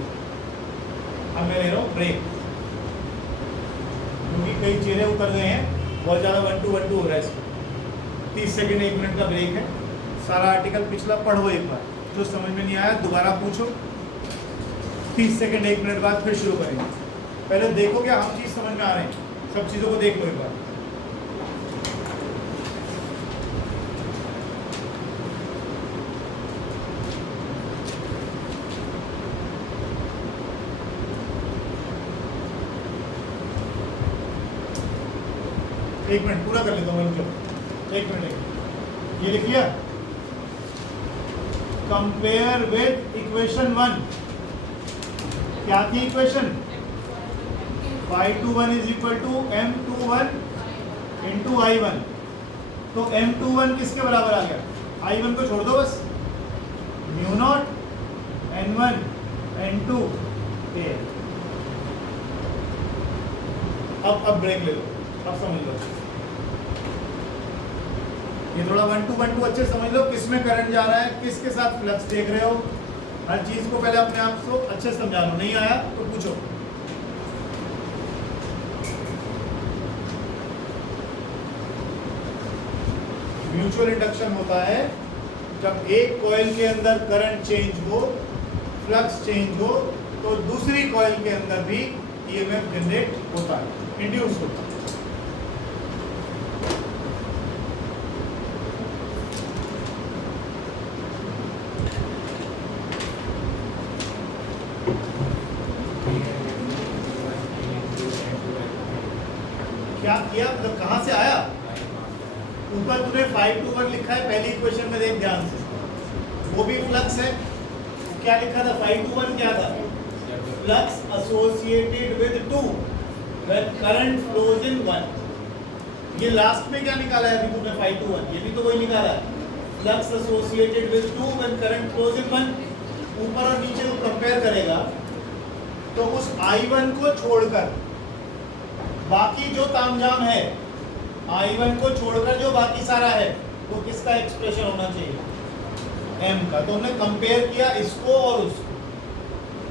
अब मैं ले रहा हूँ ब्रेक, क्योंकि कई चेहरे उतर गए हैं, बहुत ज़्यादा 1-2 हो रहा है इसमें। 30 सेकेंड 1 मिनट का ब्रेक है। सारा आर्टिकल पिछला पढ़ो एक बार, जो समझ में नहीं आया दोबारा पूछो, 30 सेकेंड 1 मिनट बाद फिर शुरू करेंगे। पहले देखो क्या हम चीज़ समझ में आ रहे हैं, सब चीजों को देख लो एक बार। एक मिनट पूरा कर लेता हूँ, एक मिनट। ये लिख लिया, कंपेयर विद इक्वेशन 1। क्या थी equation? y21 is equal to m21 into i1। तो m21 किसके बराबर आ गया? i1 को छोड़ दो बस, mu not n1 n2 a। अब ब्रेक ले लो, अब समझ लो। ये थोड़ा 1 to 1 अच्छे समझ लो, किस में करंट जा रहा है, किसके साथ फ्लक्स देख रहे हो, हर चीज को पहले अपने आप को अच्छे से समझा लो। नहीं आया तो पूछो। म्यूचुअल इंडक्शन होता है जब एक कॉइल के अंदर करंट चेंज हो, फ्लक्स चेंज हो, तो दूसरी कॉइल के अंदर भी ईएमएफ जनरेट होता है, इंड्यूस होता है। क्या किया, मतलब कहां से आया? ऊपर तूने 5 to 1 लिखा है पहली इक्वेशन में, देख ध्यान से, वो भी फ्लक्स है। क्या लिखा था? 5 to 1 क्या था? Flux associated with 2 when current flows in 1। ये लास्ट में क्या निकाला है अभी तुमने 5 to 1? ये भी तो वही निकाला है, flux associated with 2 when current flows in 1। ऊपर और नीचे को कंपेयर करेगा तो उस I1 को छोड़कर बाकी जो तामझाम है, I1 को छोड़कर जो बाकी सारा है, वो किसका एक्सप्रेशन होना चाहिए? M का। तो हमने कंपेयर किया इसको और उसको,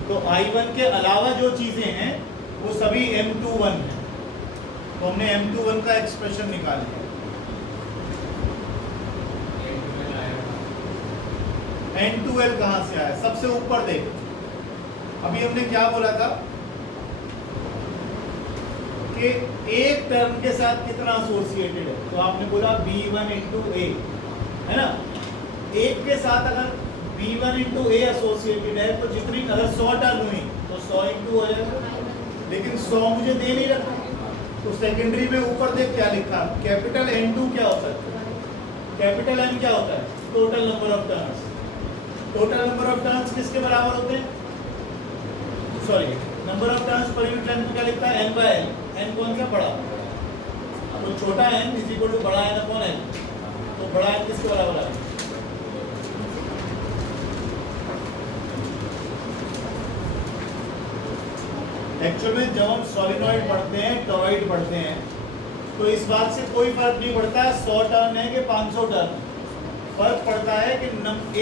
तो I1 के अलावा जो चीजें हैं वो सभी M21 है, तो हमने M21 का एक्सप्रेशन निकाल लिया। N2L कहां से आया? सबसे ऊपर देख, अभी हमने क्या बोला था कि एक टर्म के साथ कितना एसोसिएटेड है, तो आपने बोला B1 इंटू ए, है ना। एक के साथ अगर B1 इंटू ए एसोसिएटेड है तो जितनी, अगर 100 टर्म हुई तो 100 इंटू हो जाएगा, लेकिन 100 मुझे दे नहीं रखा, तो सेकेंडरी में ऊपर देख क्या लिखा, कैपिटल N2 क्या होता है, कैपिटल N क्या होता है? Total number of turns. Total number of turns किसके बराबर होते हैं? Sorry, number of turns per unit length क्या लिखता है? n/l। n कौन सा? बड़ा। तो छोटा n इज इक्वल टू बड़ा n अपॉन n। तो बड़ा n किसके बराबर है? एक्चुअल में जब हम सोलिनॉइड पढ़ते हैं, टॉरॉइड पढ़ते हैं, तो इस बात से कोई फर्क नहीं पड़ता है 100 टर्न है कि 500 टर्न। फर्क पड़ता है कि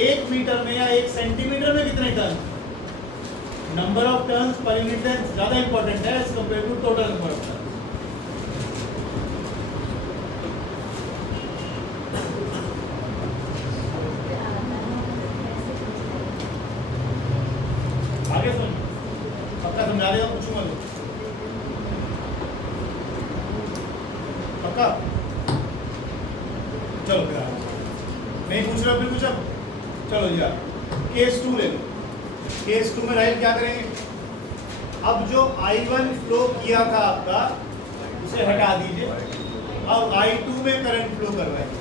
1 मीटर में या 1 सेंटीमीटर में कितने turn. Number of turns per unit length ज्यादा इंपॉर्टेंट है as compared to total number of turns. आगे सुन, पक्का समझा देगा, पूछूंगा तो पक्का। चलो फिर नहीं पूछ रहा, फिर पूछा। चलो यार, केस 2 ले लो। केस 2 में राइट क्या करेंगे? अब जो I1 फ्लो किया था आपका, उसे हटा दीजिए। अब I2 में करंट फ्लो करवाएंगे।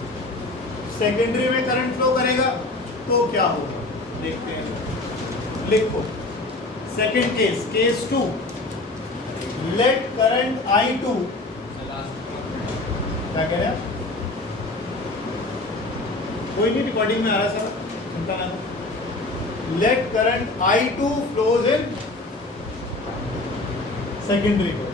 सेकेंडरी में करंट फ्लो करेगा तो क्या होगा देखते हैं। लिखो second case, case 2, let current I2, क्या कह रहे हैं? कोई नहीं, रिकॉर्डिंग में आ रहा है सर, चिंता ना। Let current I2 flows in secondary coil.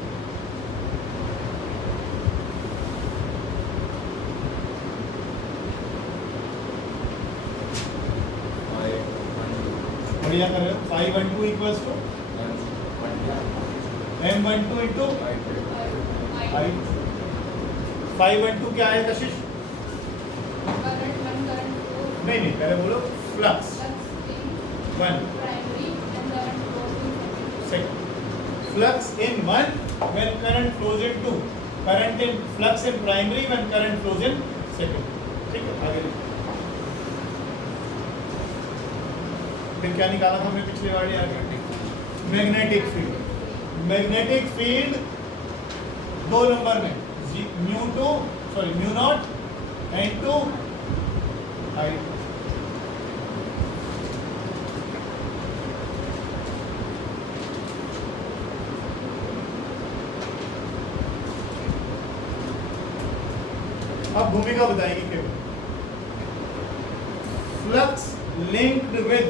बढ़िया कर रहे हो। 512 इक्वल्स टू M12 इंटू 512 क्या है कशिश? नहीं, पहले बोलो flux 1, second, flux in 1 when current flows in 2। Current in flux in primary when current flows in secondary. ठीक है, आगे फिर क्या निकाला था हमने पिछले बार यार? Magnetic field. Magnetic field 2 number में म्यू नॉट N2 I2। अब भूमिका बताएगी केवल flux linked with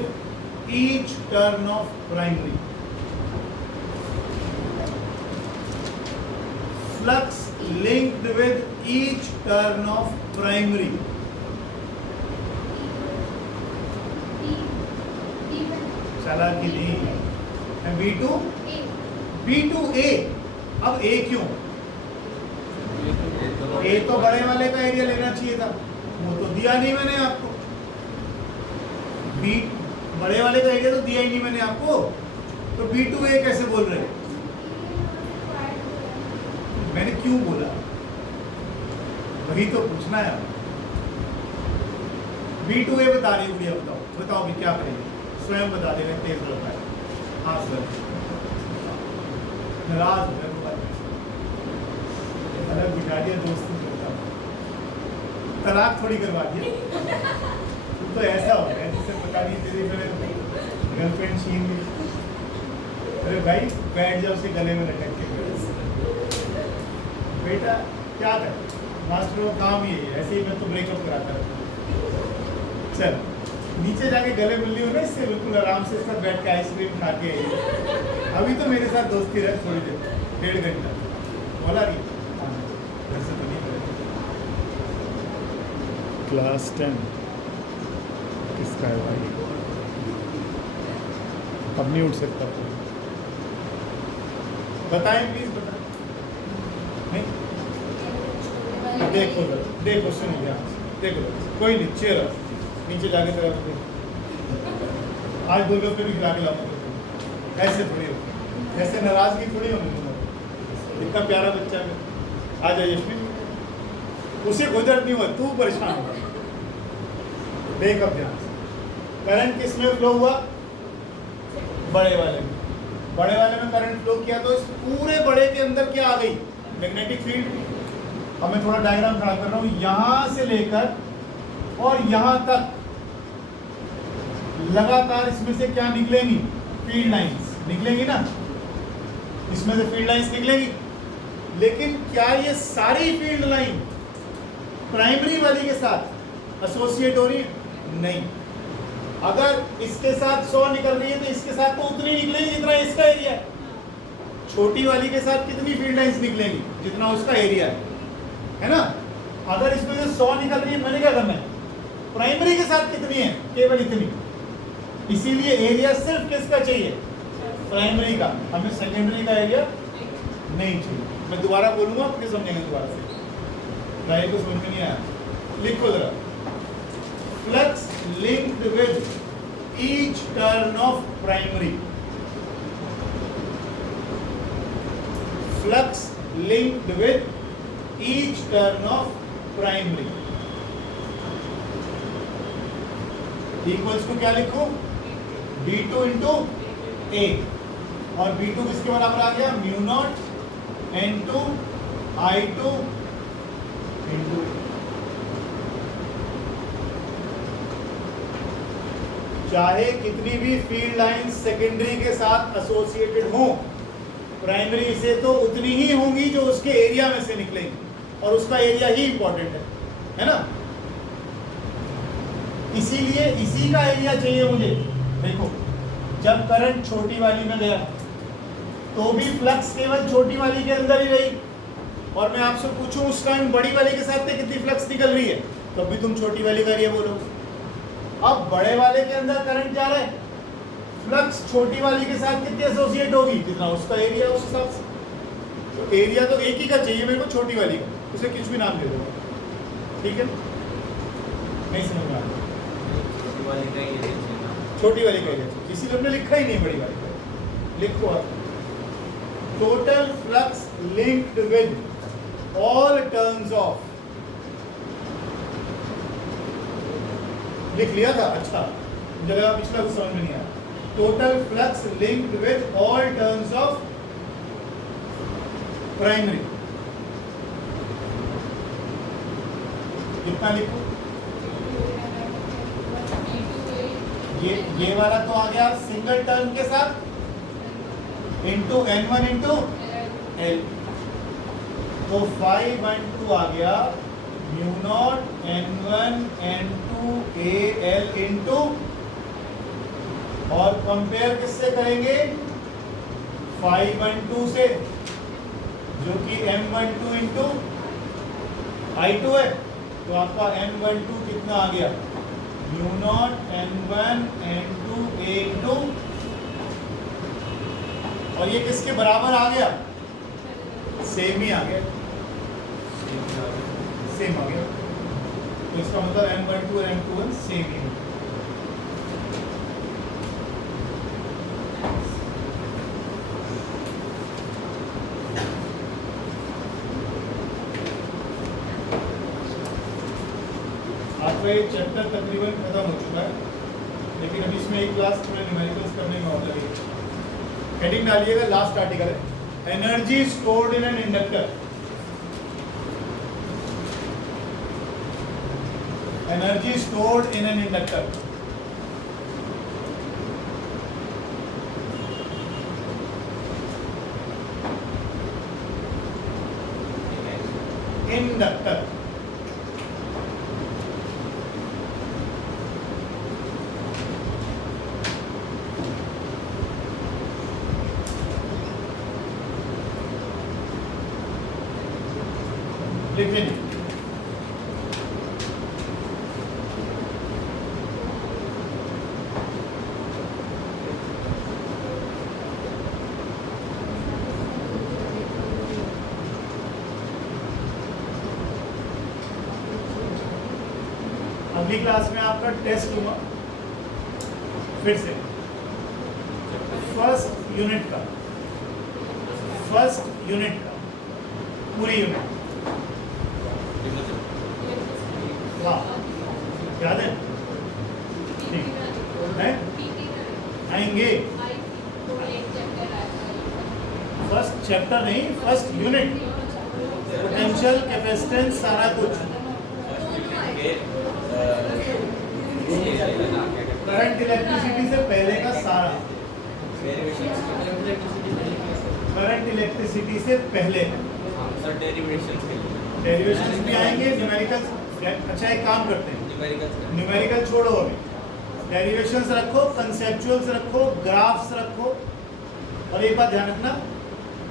each turn of primary. Flux linked with each turn of primary। चालाकी नहीं। B2A। अब A क्यों? A तो बड़े वाले का एरिया लेना चाहिए था, वो तो दिया नहीं मैंने आपको। B बड़े वाले का एरिया तो दिया ही नहीं मैंने आपको, तो B2A कैसे बोल रहे हैं? मैंने क्यों बोला वही तो पूछना है। B2A बता रही गुड़िया, बताओ भी क्या करेंगे? स्वयं बता दे रहे, तेज लड़का है। हाँ सर, नाराज हो गए, अलग बिठा दिया, दोस्ती करता, तलाक थोड़ी करवा दिया। तुम तो ऐसा हो गया जिससे पता नहीं तेरी मैंने गर्लफ्रेंड छीन ली। अरे भाई बैठ जाओ, उसके गले में लटक के। बेटा क्या कर, मास्टर का काम ही है, ऐसे ही मैं तो ब्रेकअप कराता रहता। चल नीचे जाके गले मिल ली हो ना इससे, बिल्कुल आराम से इसका बैठ के आइसक्रीम खा के अभी तो मेरे साथ दोस्ती रह थोड़ी देर, 1.5 घंटा बोला रही। वैसे तो नहीं करेगा। क्लास 10 किसका है भाई? अब नहीं उठ सकता। बताएं प्लीज, बताएं। नहीं देखो देखो, सुनिए, देखो कोई नहीं, चेयर नीचे जाके तेरा आज बोल रहे हो, फिर भी खिला के लाऊंगा। ऐसे थोड़ी हो, ऐसे नाराजगी थोड़ी होगी। इतना प्यारा बच्चा है, आ जाइए यशमीन, उसे गुजर नहीं हुआ, तू परेशान होगा। देख अब ध्यान, करंट किस में फ्लो हुआ? बड़े वाले में। बड़े वाले में करंट फ्लो किया तो इस पूरे बड़े के अंदर क्या आ गई? Magnetic field. अब मैं थोड़ा डायग्राम खड़ा कर रहा हूं, यहां से लेकर और यहां तक लगातार इसमें से क्या निकलेंगी? फील्ड लाइंस निकलेंगी ना, इसमें से फील्ड लाइंस निकलेंगी। लेकिन क्या ये सारी फील्ड लाइन प्राइमरी वाली के साथ एसोसिएट हो रही है? नहीं। अगर इसके साथ 100 निकल रही है तो इसके साथ तो उतनी निकलेगी जितना इसका एरिया है। छोटी वाली के साथ कितनी फील्ड लाइंस निकलेंगी? जितना उसका एरिया है ना। अगर इसमें से 100 निकल रही है, मैंने क्या करना है? प्राइमरी के साथ कितनी है? केवल इतनी। इसीलिए एरिया सिर्फ किसका चाहिए? प्राइमरी का। हमें सेकेंडरी का एरिया नहीं चाहिए। मैं दोबारा बोलूंगा, फिर समझेंगे दोबारा से। राइट को समझ में नहीं आया? लिखो जरा, flux linked with each turn of primary। Flux linked with each turn of primary equals to क्या लिखूं? B2 into A, और B2 किसके बराबर आ गया? Mu naught N2 I2 into A। चाहे कितनी भी फील्ड लाइन सेकेंडरी के साथ एसोसिएटेड हो, प्राइमरी से तो उतनी ही होंगी जो उसके एरिया में से निकलेंगी, और उसका एरिया ही इंपॉर्टेंट है ना। इसीलिए इसी का एरिया चाहिए मुझे। देखो, जब करंट छोटी वाली में गया तो भी फ्लक्स केवल छोटी वाली के अंदर ही रही, और मैं आपसे पूछूं उस टाइम बड़ी वाले के साथ कितनी फ्लक्स निकल रही है, तब भी तुम छोटी वाली का एरिया बोलोगे। अब बड़े वाले के अंदर करंट जा रहा है, फ्लक्स छोटी वाली के साथ कितनी एसोसिएट होगी? जितना उसका एरिया उस हिसाब से। तो एरिया तो एक ही का चाहिए मेरे को, छोटी वाली का, उसे कुछ भी नाम दे दो, ठीक है? नहीं समझ में आ रहा? छोटी वाली का एरिया, इसीलिए हमने लिखा ही नहीं बड़ी वाली का। लिखो आप, total flux linked with all terms of, लिख लिया था, अच्छा मुझे लगा पिछला कुछ समझ में नहीं आया। Total flux linked with all terms of primary, कितना लिखूं? ये वाला तो आ गया सिंगल टर्म के साथ इंटू n1 इंटू l, तो 512 आ गया mu naught n1 n2 al into, और कंपेयर किससे करेंगे? 512 से, जो कि m12 इंटू i2 है, तो आपका m12 कितना आ गया? Mu naught n1 n2 a into, और ये किसके बराबर आ गया? सेम ही आ गया, सेम आ गया, तो इसका मतलब m12 और m21 सेम ही है। आपका ये चैप्टर तकरीबन खत्म हो चुका है, लेकिन अभी इसमें एक क्लास थोड़े न्यूमेरिकल्स करने में और लगेगी। हेडिंग डालिएगा, लास्ट आर्टिकल है, energy stored in an inductor. Energy stored in an inductor, inductor, लिखें। अगली क्लास में आपका टेस्ट लूंगा फिर से, फर्स्ट यूनिट का पूरी यूनिट, हाँ याद है? ठीक है, आएंगे। फर्स्ट चैप्टर नहीं, फर्स्ट यूनिट, पोटेंशियल, कैपेसिटेंस, सारा कुछ, करंट इलेक्ट्रिसिटी से पहले का सारा, करंट इलेक्ट्रिसिटी से पहले, डेरिवेशंस भी आएंगे, न्यूमेरिकल्स। अच्छा एक काम करते हैं, न्यूमेरिकल छोड़ो, अभी डेरिवेशंस रखो, कंसेप्चुअल्स रखो, ग्राफ्स रखो, और एक बात ध्यान रखना,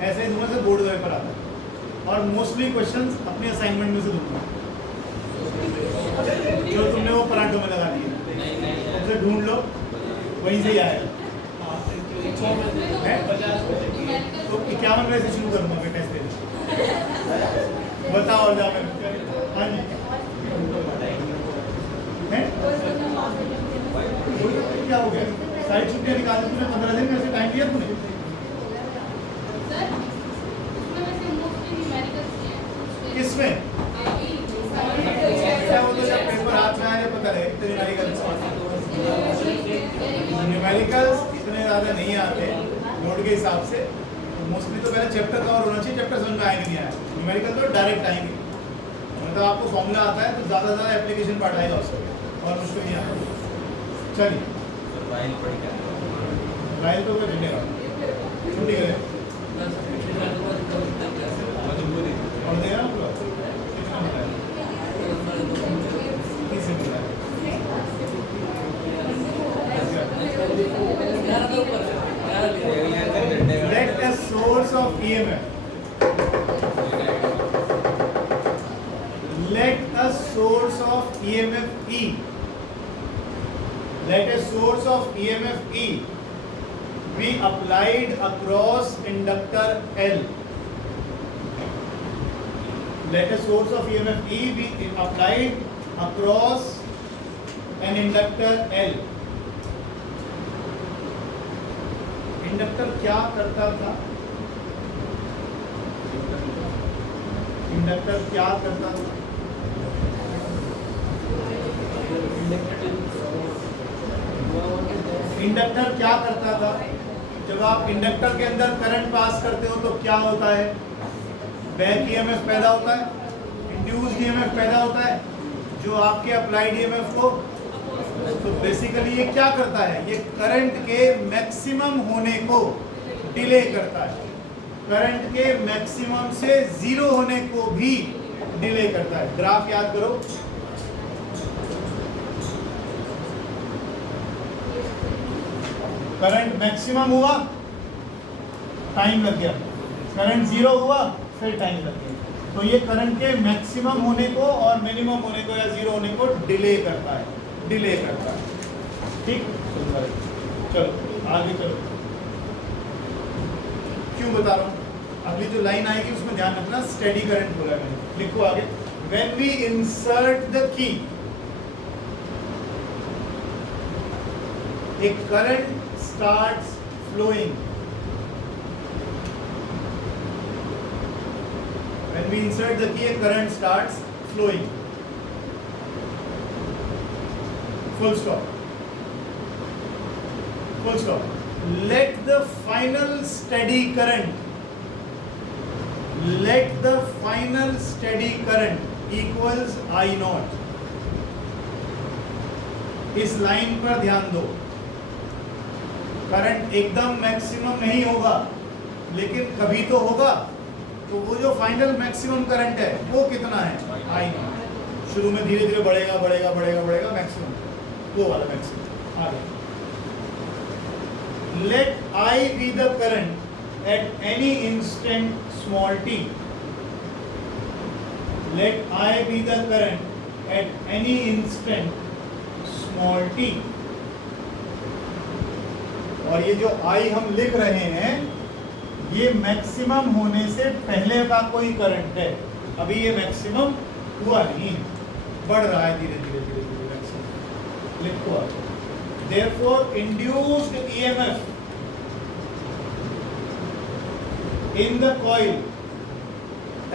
ऐसे ही दूंगा से बोर्ड के पेपर आता है, और मोस्टली क्वेश्चंस अपने असाइनमेंट में से दूंगा, जो तुमने वो पराठों में लगा दिए, उसे ढूंढ लो, वहीं से ही आएगा। तो 51 बजे से शुरू करूँगा मैं टेस्ट देना, बताओ और जाओ। हाँ जी, क्या हो गया? सारी छुट्टियाँ निकाल दी तूने, 15 दिन में से टाइम दिया तूने? किसमें? क्या वो तो जब पेपर हाथ में आने पता है इतने न्यूमेरिकल्स इतने ज़्यादा नहीं आते नोट के हिसाब से, मोस्टली तो पहले चैप्टर कवर होना चाहिए, चैप्टर समझ में आएगा नहीं आया, न्यूमेरिकल तो डायरेक्ट आएंगे, मतलब आपको फॉर्मूला आता है तो ज़्यादा एप्लीकेशन पार्ट आएगा उसको, और मुश्किल नहीं आता। चलिए राइल तो कोई झंडे छुट्टी करें और देगा पूरा कितना होता है? 30 से मिला है। Let a source of EMF, let a source of EMF E, let a source of EMF E be applied across inductor L. Let a source of EMF E be applied across an inductor L. Inductor क्या करता था? Inductor क्या करता था? Inductor क्या करता था? जब आप इंडक्टर के अंदर करंट पास करते हो तो क्या होता है? बैक ईएमएफ पैदा होता है, इंड्यूस्ड ईएमएफ पैदा होता है, जो आपके अप्लाइड ईएमएफ को, तो बेसिकली ये क्या करता है? ये करंट के मैक्सिमम होने को डिले करता है, करंट के मैक्सिमम से जीरो होने को भी डिले करता है। ग्राफ याद करो, करंट मैक्सिमम हुआ, टाइम लग गया, करंट जीरो हुआ, फिर टाइम लग गया। तो ये करंट के मैक्सिमम होने को और मिनिमम होने को या जीरो होने को डिले करता है, डिले करता है। ठीक, चलो आगे चलो। क्यों बता रहा हूँ? अगली जो लाइन आएगी उसमें ध्यान रखना, स्टेडी करंट बोला मैंने। लिखो आगे, when we insert the key, a current starts flowing. When we insert the key, a current starts flowing. Full stop. Full stop. Let the final steady current, let the final steady current equals I naught. इस line पर ध्यान दो। Current एकदम maximum नहीं होगा, लेकिन कभी तो होगा। तो वो जो फाइनल मैक्सिमम करंट है वो कितना है? आई नॉट। शुरू में धीरे धीरे बढ़ेगा बढ़ेगा बढ़ेगा बढ़ेगा, मैक्सिमम, वो वाला मैक्सिमम। आगे, let I be the current at any instant small t, let I be the current at any instant small t. और ये जो आई हम लिख रहे हैं, ये मैक्सिमम होने से पहले का कोई करंट है। अभी ये मैक्सिमम हुआ नहीं, बढ़ रहा है धीरे धीरे धीरे धीरे मैक्सिमम। लिखो, therefore induced EMF in the coil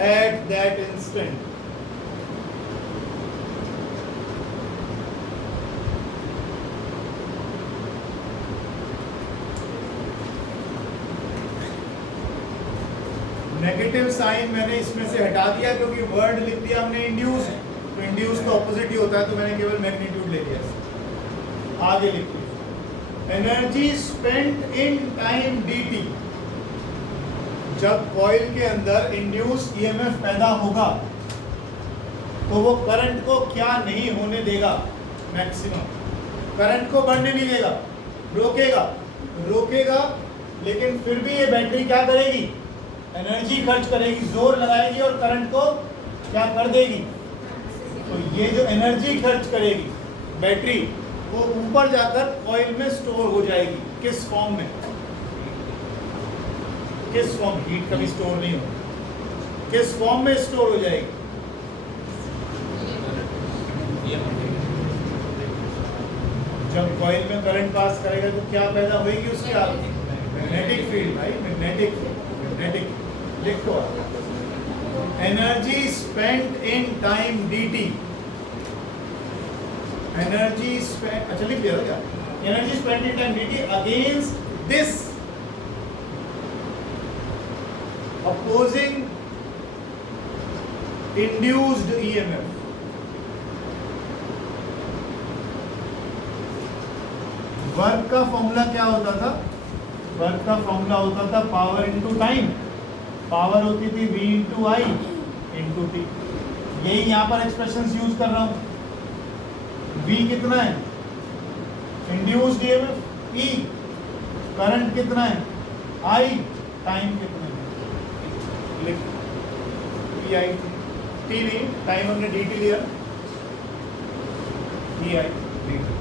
at that instant, negative sign मैंने इसमें से हटा दिया क्योंकि वर्ड लिख दिया हमने इंड्यूस, तो इंड्यूस का ऑपोजिट ही होता है, तो मैंने केवल मैग्नीट्यूड ले लिया। आगे लिख लिया, energy spent in time dt। जब कॉइल के अंदर इंड्यूस ईएमएफ पैदा होगा तो वो करंट को क्या नहीं होने देगा? मैक्सिमम। करंट को बढ़ने नहीं देगा, रोकेगा, रोकेगा, लेकिन फिर भी ये बैटरी क्या करेगी? एनर्जी खर्च करेगी, जोर लगाएगी और करंट को क्या कर देगी? तो ये जो एनर्जी खर्च करेगी बैटरी, वो ऊपर जाकर कॉइल में स्टोर हो जाएगी। किस फॉर्म में? किस फॉर्म? हीट कभी स्टोर नहीं हो, किस फॉर्म में स्टोर हो जाएगी? जब कॉइल में करंट पास करेगा तो क्या पैदा होगी उसके आगे? मैग्नेटिक फील्ड भाई, मैग्नेटिक फील्ड, मैग्नेटिक। लिखो, energy spent in time dt, energy spent, अच्छा लिख दिया क्या? Energy spent in time dt against this opposing induced EMF. Work का फॉर्मूला क्या होता था? वर्क का फॉर्मूला होता था पावर इनटू टाइम। पावर होती थी v इंटू आई इंटू टी। यही यहाँ पर एक्सप्रेशंस यूज कर रहा हूँ। v कितना है? इंड्यूस्ड ईएमएफ E, करंट कितना है? I, टाइम कितना है? लिख E आई, T नहीं, टाइम हमने dt लिया, E आई dt।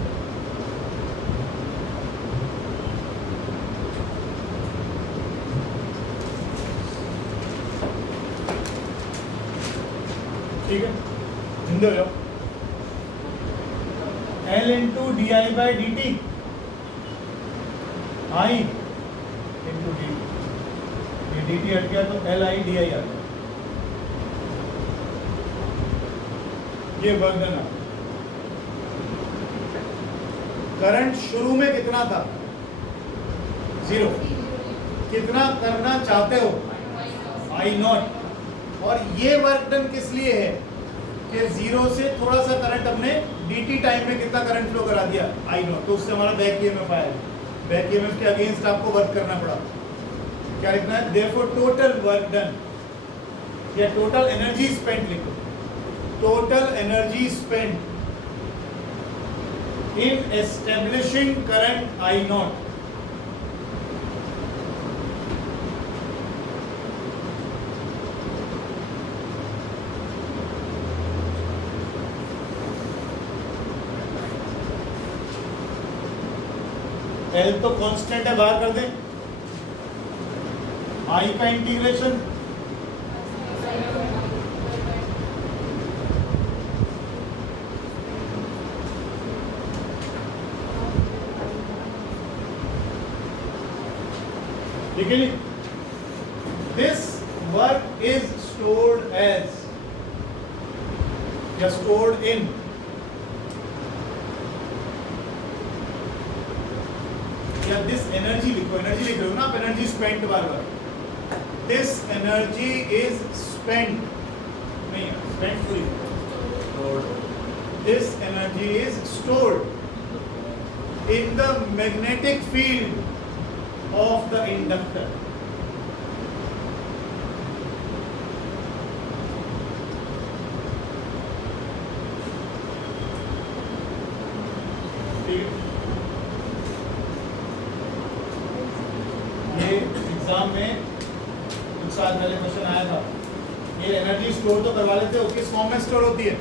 ठीक है, जिंदे हो जाओ। L into d I by d T, I into D, ये डी टी हट गया तो एल आई डी आई आ गया। ये वर्क डन है। करंट शुरू में कितना था? 0। कितना करना चाहते हो? I0। और ये वर्क डन किस लिए है कि 0 से थोड़ा सा करंट हमने dt टाइम में कितना करंट फ्लो करा दिया? I0। तो उससे हमारा बैक ईएमएफ आया। बैक ईएमएफ के अगेंस्ट आपको वर्क करना पड़ा। क्या लिखना है? देयरफॉर टोटल वर्क डन या टोटल एनर्जी स्पेंट लिखो। Total energy spent in establishing current I0 L तो कांस्टेंट है, बाहर कर दें। I का इंटीग्रेशन ठीक है जी। This work is stored as या स्टोर्ड इन या दिस एनर्जी लिखो, एनर्जी लिख रहे हो ना आप, energy spent bar bar. This energy is spent, नहीं स्पेंट पूरी, this energy is stored in the magnetic field of the inductor। ये एग्जाम में कुछ साल पहले क्वेश्चन आया था, ये एनर्जी स्टोर तो करवा लेते हो, किस फॉर्म में स्टोर होती है?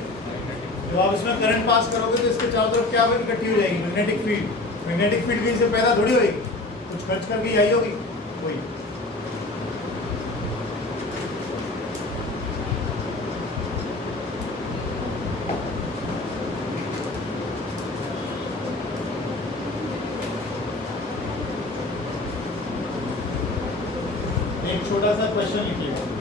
जब आप इसमें करंट पास करोगे तो इसके चारों तरफ क्या इकट्ठी हो जाएगी? Magnetic field. मैग्नेटिक फील्ड कहीं से पैदा थोड़ी होगी, कुछ खर्च करके आई होगी कोई। एक छोटा सा क्वेश्चन लिखिएगा।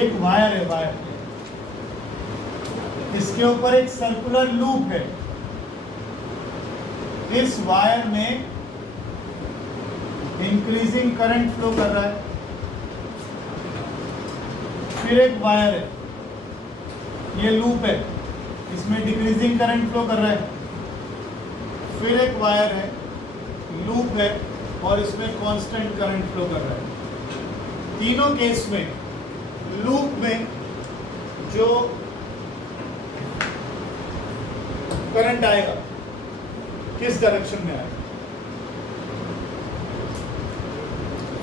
एक वायर है, वायर, इसके ऊपर एक सर्कुलर लूप है। इस वायर में इंक्रीजिंग करंट फ्लो कर रहा है। फिर एक वायर है, ये लूप है, इसमें डिक्रीजिंग करंट फ्लो कर रहा है। फिर एक वायर है, लूप है, और इसमें कांस्टेंट करंट फ्लो कर रहा है। तीनों केस में लूप में जो करंट आएगा किस डायरेक्शन में आएगा?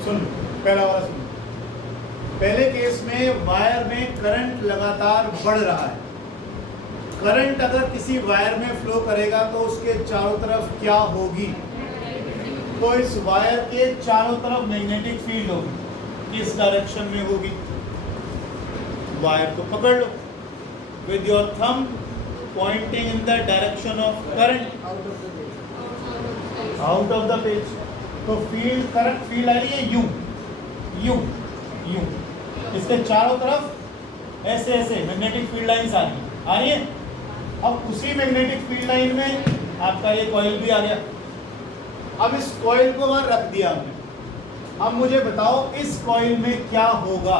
सुन, पहला वाला सुन। पहले केस में वायर में करंट लगातार बढ़ रहा है। करंट अगर किसी वायर में फ्लो करेगा तो उसके चारों तरफ क्या होगी? तो इस वायर के चारों तरफ मैग्नेटिक फील्ड होगी। किस डायरेक्शन में होगी? वायर को पकड़ लो with your thumb pointing in the direction of current, out of the page. तो फील्ड, करंट फील्ड आ रही है यू यू यू, इसके चारों तरफ ऐसे ऐसे मैग्नेटिक फील्ड लाइंस आ रही है। अब उसी मैग्नेटिक फील्ड लाइन में आपका ये कॉइल भी आ गया। अब इस कॉइल को वहां रख दिया हमने। अब मुझे बताओ इस कॉइल में क्या होगा?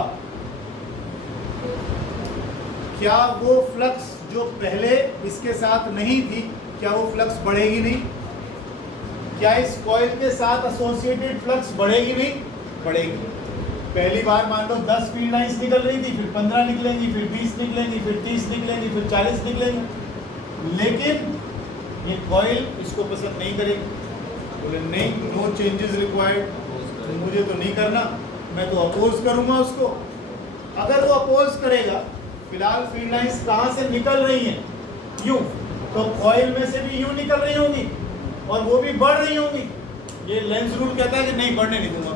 क्या वो फ्लक्स जो पहले इसके साथ नहीं थी, क्या वो फ्लक्स बढ़ेगी नहीं? क्या इस कॉइल के साथ एसोसिएटेड फ्लक्स बढ़ेगी नहीं? बढ़ेगी। पहली बार मान लो 10 फील्ड लाइंस निकल रही थी, फिर 15 निकलेंगी, फिर 20 निकलेंगी, फिर 30 निकलेंगी, फिर 40 निकलेंगी। लेकिन ये कॉइल इसको पसंद नहीं करेगी, बोले नहीं, नो चेंजेस रिक्वायर्ड, मुझे तो नहीं करना, मैं तो अपोज करूंगा उसको। अगर वो अपोज करेगा, फिलहाल फील्ड लाइंस कहाँ से निकल रही हैं? यूं, तो कॉइल में से भी यूं निकल रही होंगी और वो भी बढ़ रही होंगी। ये लेंस रूल कहता है कि नहीं बढ़ने नहीं दूंगा।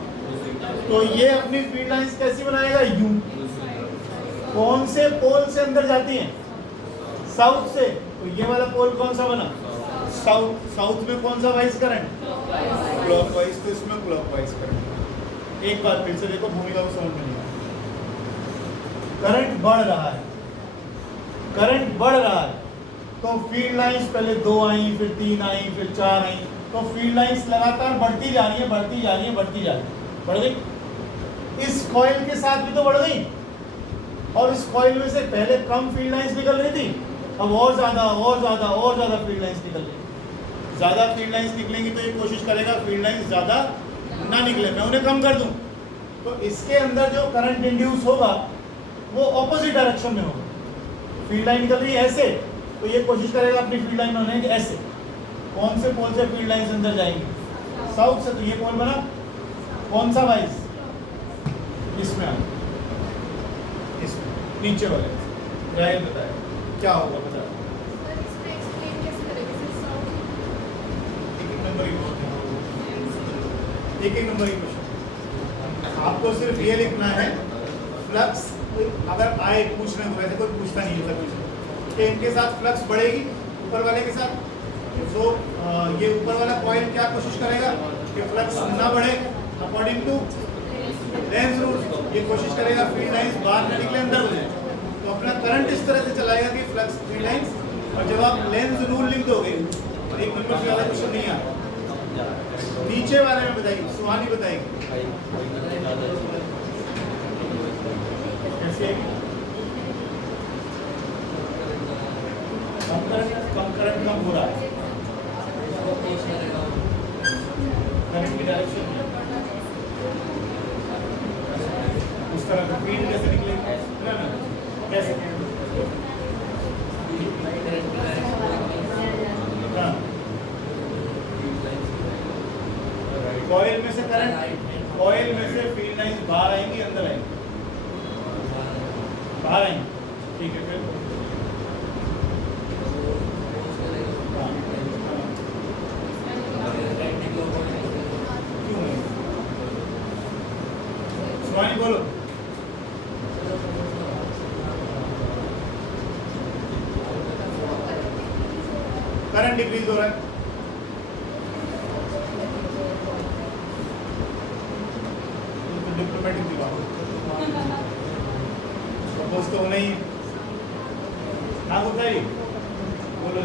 तो ये अपनी फील्ड लाइंस कैसी बनाएगा? यू। कौन से पोल से अंदर जाती हैं? साउथ से। तो ये वाला पोल कौन सा बना? साउथ। साउथ में कौन सा वाइज करंट? क्लॉकवाइज। तो इसमें क्लॉकवाइज करंट। एक बार फिर से देखो, भूमिका को समझ में नहीं आया। करंट बढ़ रहा है, करंट बढ़ रहा है, तो फील्ड लाइंस पहले 2 आई, फिर 3 आई, फिर 4 आई, तो फील्ड लाइंस लगातार बढ़ती जा रही है, बढ़ती जा रही है, बढ़ती जा रही है। बढ़ गई। इस कॉइल के साथ भी तो बढ़ गई, और इस कॉइल में से पहले कम फील्ड लाइंस निकल रही थी, अब और ज्यादा और ज्यादा और ज्यादा फील्ड लाइंस निकल रही। ज्यादा फील्ड लाइंस निकलेंगी तो ये कोशिश करेगा फील्ड लाइंस ज्यादा ना निकले, मैं उन्हें कम कर दूं। तो इसके अंदर जो करंट इंड्यूस होगा वो ऑपोजिट डायरेक्शन में होगा। फील्ड लाइन निकल रही है ऐसे, तो ये कोशिश करेगा अपनी फील्ड लाइन बनाने की ऐसे। कौन से पोल से फील्ड लाइंस अंदर जाएंगी? साउथ से। तो ये पोल बना कौन सा वाइज? इसमें आ, इसमें नीचे वाले। राइट बताया क्या होगा, बता। एक एक नंबर की क्वेश्चन। आपको सिर्फ ये लिखना है फ्लक्स अगर आए पूछने को, वैसे कोई पूछता नहीं है कुछ कि इनके साथ फ्लक्स बढ़ेगी ऊपर वाले के साथ, तो ये ऊपर वाला कॉइल क्या कोशिश करेगा कि फ्लक्स ना बढ़े अकॉर्डिंग टू लेंस रूल। ये कोशिश करेगा फील्ड लाइंस बाहर न निकले, अंदर हो जाए। तो अपना करंट इस तरह से चलाएगा कि फ्लक्स फील्ड लाइंस, और जब आप लेंस रूल लिख दोगे, एक नंबर से वाला क्वेश्चन नहीं आता। नीचे वाले में बताइए, सुहानी बताएगी कैसे। कम करंट कम हो रहा है, करंट की डायरेक्शन उस तरह का फील्ड कैसे निकलेगा ना, कैसे कॉइल में से करंट, कॉइल में से फील्ड लाइंस बाहर आएंगी, अंदर आएंगी, बाहर आएंगी। ठीक है, फिर सुहानी बोलो। करंट डिक्रीज हो रहा है, डिप्लोमेटिक दिमाग सपोज तो नहीं ना होता ही बोलो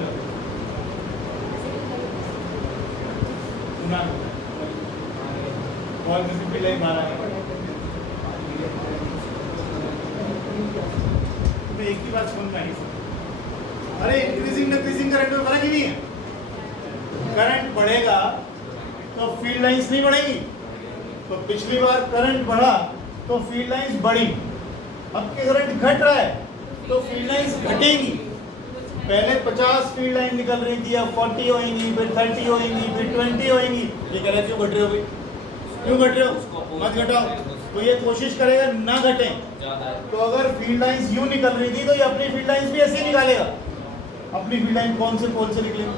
सुना कॉल में से पहले ही मारा है। मैं एक ही बात सुन रही, अरे इंक्रीजिंग डिक्रीजिंग करंट में फर्क ही नहीं है। करंट बढ़ेगा तो फील्ड लाइंस नहीं बढ़ेगी। तो पिछली बार करंट बढ़ा तो फील्ड लाइंस बढ़ी, अब के करंट घट रहा है तो फील्ड लाइंस घटेगी। पहले 50 फील्ड लाइन निकल रही थी, अब 40 होंगी, फिर 30 होंगी, फिर 20 होंगी। ये कह रहे क्यों घट रहे हो भाई, क्यों घट रहे हो, मत घटाओ। तो ये कोशिश करेगा ना घटे। तो अगर फील्ड लाइंस यूं निकल रही थी तो ये अपनी फील्ड लाइंस भी ऐसे ही निकालेगा। अपनी फील्ड लाइन कौन से पोल से निकलेगी?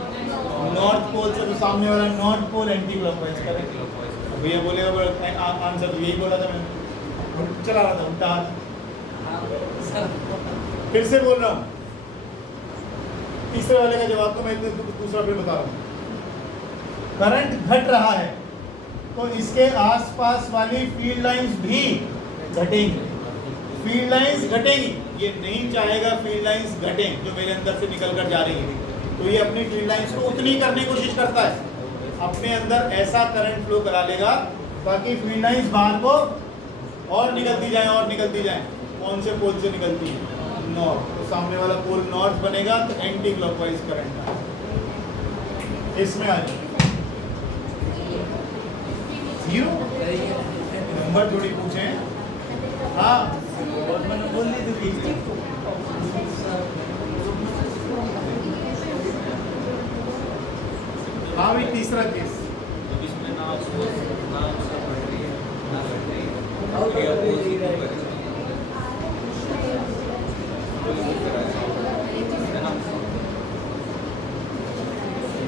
नॉर्थ पोल से। तो सामने वाला नॉर्थ पोल एंटी क्लॉकवाइज करेगा। भैया बोलेगा आंसर तो यही बोला था, मैं चला रहा था उल्टा हाथ। फिर से बोल रहा हूँ, तीसरे वाले का जवाब तो मैं दूसरा फिर बता रहा हूँ। करंट घट रहा है तो इसके आसपास वाली फील्ड लाइंस भी घटेंगी, फील्ड लाइंस घटेंगी। ये नहीं चाहेगा फील्ड लाइंस घटें जो मेरे अंदर से निकल कर जा रही है, तो ये अपनी फील्ड लाइंस को उतनी करने की कोशिश करता है, अपने अंदर ऐसा करंट फ्लो करा लेगा ताकि फील्ड लाइंस बाहर को और निकलती जाए और निकलती जाए। कौन से पोल से निकलती है? नॉर्थ। तो सामने वाला पोल नॉर्थ बनेगा तो एंटी क्लॉकवाइज करंट इसमें आ जाए। जीरो नंबर थोड़ी पूछे, हाँ बोल दी थी। हाँ भी तीसरा केस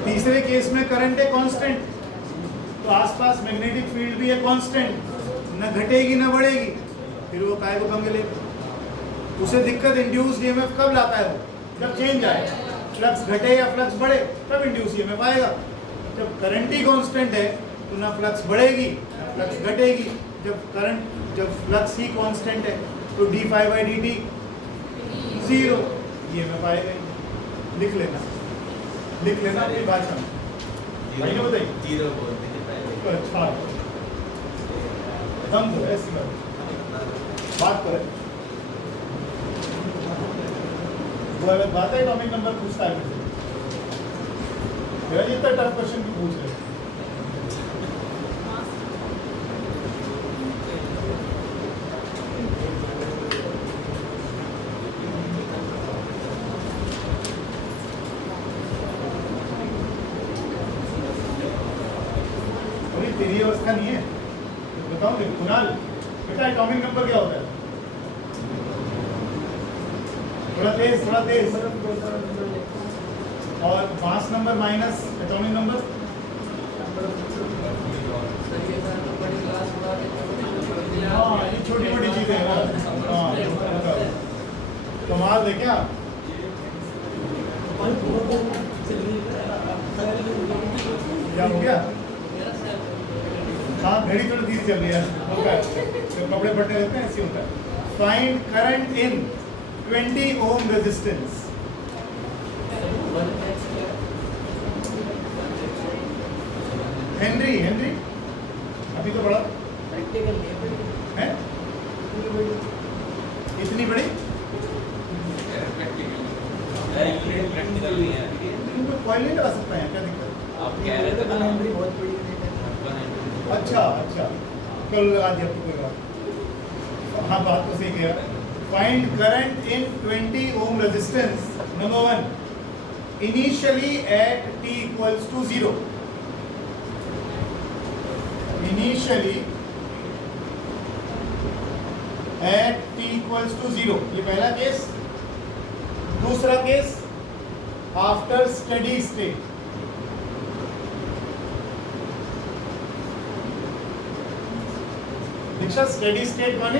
तीसरे केस में करंट है कांस्टेंट, तो आसपास मैग्नेटिक फील्ड भी है कांस्टेंट, न घटेगी न बढ़ेगी, फिर वो काय को कम मिलेगा। उसे दिक्कत इंड्यूस्ड ईएमएफ कब लाता है वो? जब चेंज आए, फ्लक्स घटे या फ्लक्स बढ़े तब इंड्यूस ईएमएफ आएगा। जब करंट ही कांस्टेंट है तो ना फ्लक्स बढ़ेगी ना फ्लक्स घटेगी। जब फ्लक्स ही कांस्टेंट है तो d phi by d t zero, EMF आएगा ही। लिख लेना अपनी भाषा में। भाई ने बताइए जीरो बोलते हैं। अच्छा दम दो, ऐसी बात करें। वो अलग बात है, एटॉमिक नंबर पूछता है मुझसे, मेरा इतना टफ क्वेश्चन भी पूछ रहे। तेरी अवस्था नहीं है, बताऊं कुणाल बेटा एटॉमिक नंबर क्या होता है? थोड़ा तेज और mass number minus atomic number. हाँ ये छोटी मोटी चीजें हैं। हाँ कमाल है क्या? क्या हो गया? हाँ घड़ी थोड़ी धीरे चल रही है, होता है जब कपड़े फटने रहते हैं ऐसे होता है। Find current in 20 ohm resistance. Henry अभी तो बड़ा है, इतनी बड़ी कॉइल नहीं लगा सकता है, क्या दिक्कत? आप कह रहे थे ना बहुत बड़ी अच्छा कल लगा दिया तो कोई बात। हाँ बात तो सही कह रहा है। Find current in 20 ohm resistance. Number 1 initially at t equals to 0। Initially at t equals to 0, ये पहला केस। दूसरा case after steady state. Diksha steady state माने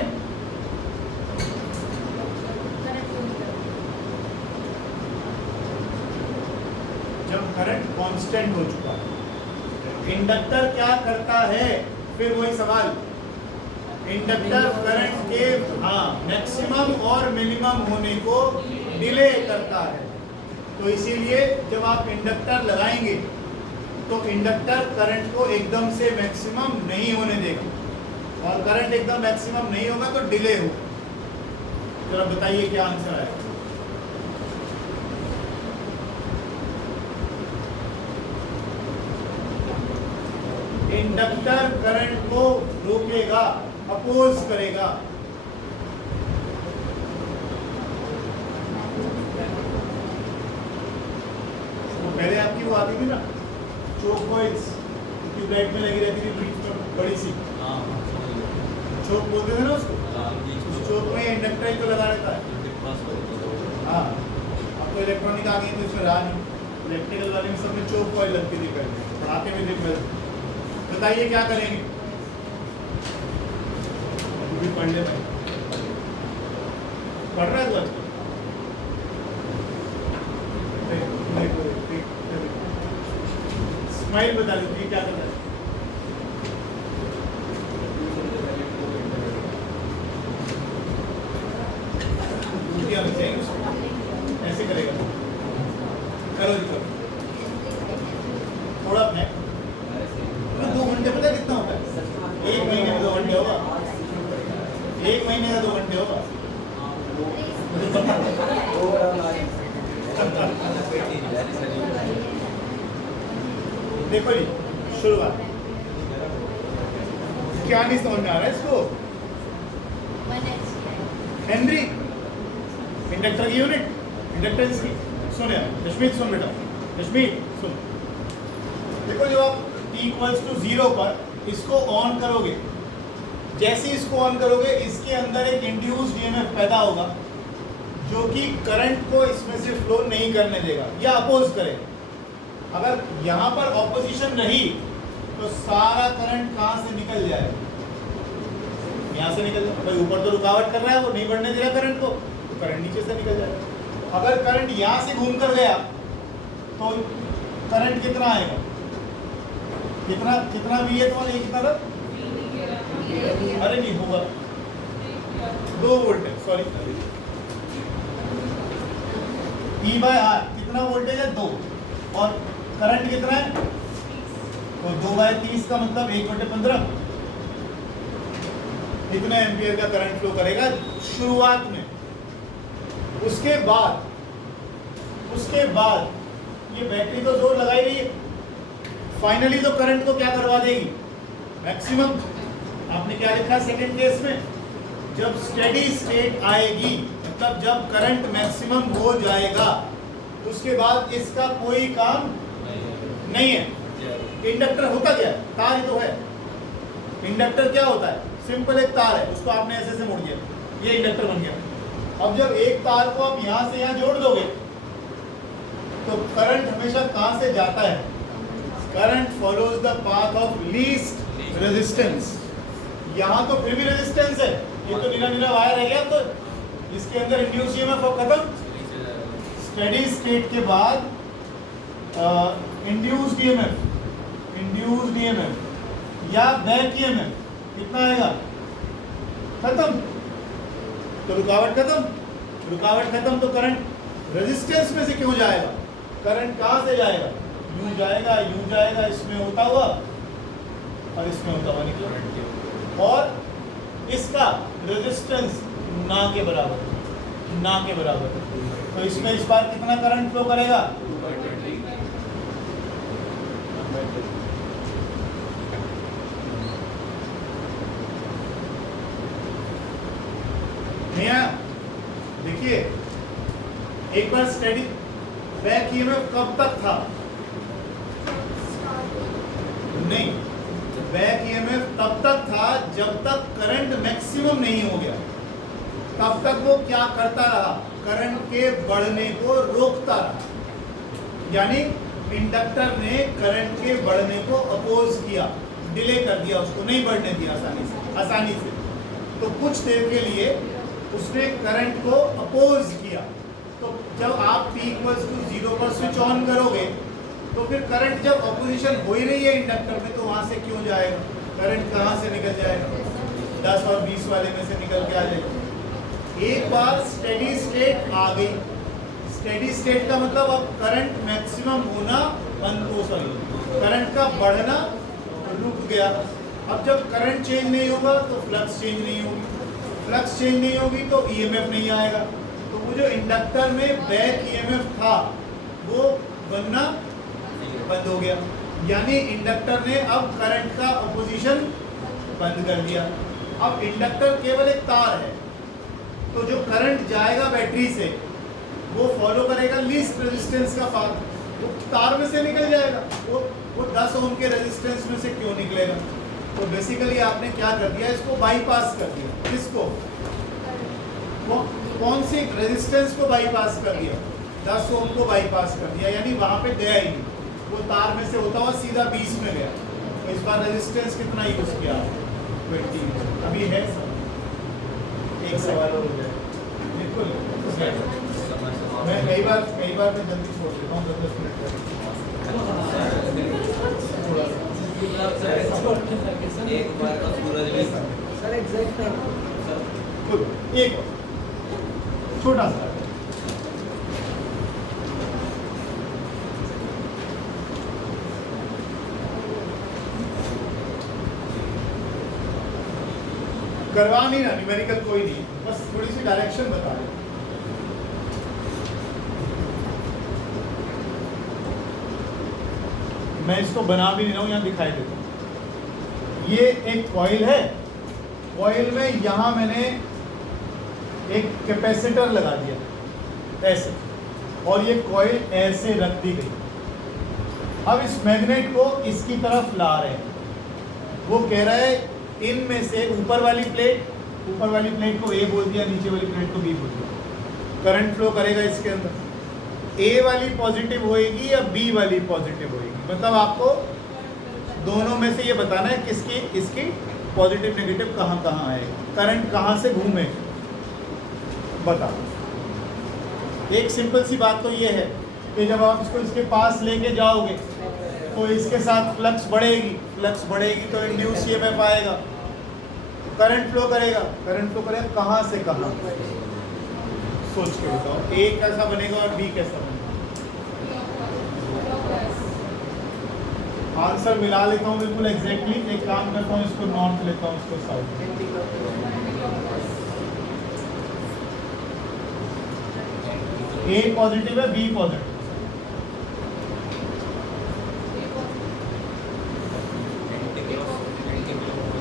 जब करंट कांस्टेंट हो चुका है। इंडक्टर क्या करता है? फिर वही सवाल, इंडक्टर करंट के मैक्सिमम और मिनिमम होने को डिले करता है। तो इसीलिए जब आप इंडक्टर लगाएंगे तो इंडक्टर करंट को एकदम से मैक्सिमम नहीं होने देगा, और करंट एकदम मैक्सिमम नहीं होगा तो डिले हो। जरा बताइए क्या आंसर है? इंडक्टर करंट को रोकेगा, अपोज करेगा। तो पहले आपकी वो आती थी ना चोक कॉइल्स, ट्यूबलाइट में लगी रहती थी बीच में बड़ी सी, चोक बोलते थे ना उसको। उस चोक में इंडक्टर तो लगा रहता है। हाँ अब तो इलेक्ट्रॉनिक आ गई तो इसमें रहा नहीं। इलेक्ट्रिकल वाले में सब में चोक कॉइल लगती थी पहले, पढ़ाते भी थे पहले। बताइए क्या करेंगे? भी पढ़ ले भाई, पढ़ रहा है तो आजकल? स्माइल बता दीजिए क्या करना है? ऐसे करेगा, करो जी करो थोड़ा मैं 2 घंटे पता है कितना होता है? 1 महीने में 2 घंटे होगा, 1 महीने का 2 घंटे होगा। देखो जी शुरुआत क्या नहीं समझ में आ रहा है इसको? हेनरी इंडक्टर की यूनिट, इंडक्टेंस की। सुन यार रश्मित, सुन बेटा रश्मित सुन। देखो जब आप t इक्वल्स टू 0 पर इसको ऑन करोगे, जैसे ही इसको ऑन करोगे इसके अंदर एक इंड्यूस्ड ईएमएफ पैदा होगा जो कि करंट को इसमें से फ्लो नहीं करने देगा या अपोज करेगा। अगर यहाँ पर ऑपोजिशन रही तो सारा करंट कहां से निकल जाएगा? यहां से निकल जाएगा। भाई ऊपर तो रुकावट कर रहा है, वो नहीं बढ़ने दे रहा करंट को, तो करंट नीचे से निकल जाएगा। अगर करंट यहां से घूम कर गया तो करंट कितना आएगा? कितना भी है तुम्हारे एक तरफ? अरे नहीं होगा, 2 वोल्ट है, सॉरी, E/R कितना वोल्टेज है? 2, और करंट कितना है? तो 2/30 का मतलब 1/15, इतना एम्पियर का करंट फ्लो करेगा शुरुआत में। उसके बाद ये बैटरी तो जोर लगा ही रही है, फाइनली तो करंट को क्या करवा देगी? मैक्सिमम। आपने क्या लिखा सेकंड केस में? जब स्टेडी स्टेट आएगी, मतलब जब करंट मैक्सिमम हो जाएगा, उसके बाद इसका कोई काम नहीं है। इंडक्टर होता क्या है? तार ही तो है। इंडक्टर क्या होता है? सिंपल एक तार है, उसको आपने ऐसे से मोड़ दिया, ये इंडक्टर बन गया। अब जब एक तार को आप यहां से यहां जोड़ दोगे तो करंट हमेशा कहां से जाता है? Current follows the path of least resistance. यहां तो फिर भी रेजिस्टेंस है, ये तो नीला वायर है गया, तो इसके अंदर इंड्यूस ईएमएफ खत्म। स्टेडी स्टेट के बाद इंड्यूस्ड ईएमएफ या बैक ईएमएफ कितना आएगा? खत्म। तो रुकावट खत्म, तो करंट रेजिस्टेंस में से क्यों जाएगा? करंट कहां से जाएगा? यूं जाएगा, इसमें होता हुआ और इसमें होता हुआ निकला, और इसका रेजिस्टेंस ना के बराबर। तो इसमें इस बार कितना करंट फ्लो करेगा? 2 देखिए, एक बार स्टेडी बैक ईएमएफ कब तक था? नहीं, बैक ईएमएफ तब तक था जब तक करंट मैक्सिमम नहीं हो गया। तब तक वो क्या करता रहा? करंट के बढ़ने को रोकता रहा, यानी इंडक्टर ने करंट के बढ़ने को अपोज किया, डिले कर दिया, उसको नहीं बढ़ने दिया आसानी से। तो कुछ देर के लिए उसने करंट को अपोज किया। तो जब आप t=0 पर स्विच ऑन करोगे तो फिर करंट जब अपोजिशन हो ही रही है इंडक्टर में, तो वहां से क्यों जाएगा? करंट कहां से निकल जाएगा? 10 और 20 वाले में से निकल के आ जाएगा। एक बार स्टेडी स्टेट आ गई, स्टेडी स्टेट का मतलब अब करंट मैक्सिमम होना करंट का बढ़ना रुक गया। अब जब करंट चेंज नहीं होगा तो फ्लक्स चेंज नहीं होगी, फ्लक्स चेंज नहीं होगी तो ईएमएफ नहीं आएगा। तो वो जो इंडक्टर में बैक ईएमएफ था वो बनना बंद हो गया, यानी इंडक्टर ने अब करंट का अपोजिशन बंद कर दिया। अब इंडक्टर केवल एक तार है, तो जो करंट जाएगा बैटरी से वो फॉलो करेगा लीस्ट रेजिस्टेंस का पाथ, तो तार में से निकल जाएगा। वो 10 ओम के रेजिस्टेंस में से क्यों निकलेगा? तो बेसिकली आपने क्या कर दिया? इसको बाईपास कर दिया। किसको? वो कौन सी रेजिस्टेंस को बाईपास कर दिया? 10 ओम को बाईपास कर दिया, यानी वहां पे गया ही नहीं, वो तार में से होता हुआ सीधा 20 में गया। तो इस बार रेजिस्टेंस कितना यूज किया? 20। अभी है एक सवाल और हो जाए। बिल्कुल, मैं कई बार मैं जल्दी छोड़ देता हूँ, 10 मिनट थोड़ा एक बार का सूरज भी सर एग्जैक्ट टाइम एक छोटा सा करवा नहीं ना, न्यूमेरिकल कोई नहीं, बस थोड़ी सी डायरेक्शन बता रहे। मैं इसको बना भी नहीं रहा हूं, यहाँ दिखाई देता हूं। ये एक कॉइल है, कॉइल में यहाँ मैंने एक कैपेसिटर लगा दिया ऐसे, और ये कॉइल ऐसे रख दी गई। अब इस मैग्नेट को इसकी तरफ ला रहे हैं। वो कह रहा है इनमें से ऊपर वाली प्लेट को ए बोल दिया, नीचे वाली प्लेट को बी बोल दिया। करंट फ्लो करेगा इसके अंदर। ए वाली पॉजिटिव होएगी या बी वाली पॉजिटिव होएगी? मतलब आपको दोनों में से ये बताना है किसकी इसकी पॉजिटिव नेगेटिव कहाँ कहाँ आएगा, करंट कहाँ से घूमे, बता। एक सिंपल सी बात तो ये है कि जब आप इसको इसके पास लेके जाओगे तो इसके साथ फ्लक्स बढ़ेगी तो इंड्यूस ईएमएफ आएगा, करंट फ्लो करेगा कहाँ से कहाँ, सोच के बताओ। ए कैसा बनेगा और बी कैसा बनेगा? आंसर मिला लेता हूँ बिल्कुल एग्जैक्टली। एक काम करता हूँ, इसको नॉर्थ लेता हूँ, इसको साउथ। ए पॉजिटिव है, बी पॉजिटिव।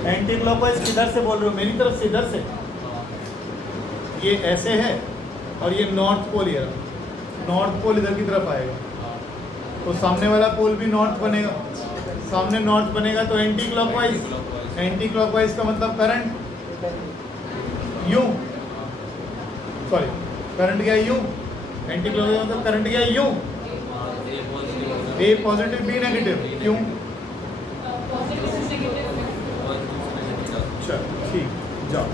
एंटी क्लॉकवाइज किधर से बोल रहे हो? मेरी तरफ से, इधर से। ये ऐसे है और ये नॉर्थ पोल, ये नॉर्थ पोल इधर की तरफ आएगा तो सामने वाला पोल भी नॉर्थ बनेगा। सामने नॉर्थ बनेगा तो एंटी क्लॉकवाइज का मतलब करंट यूं, सॉरी करंट गया यूं, एंटी क्लॉकवाइज मतलब करंट गया यूं, ए पॉजिटिव बी नेगेटिव, क्यों? चल ठीक, जाओ।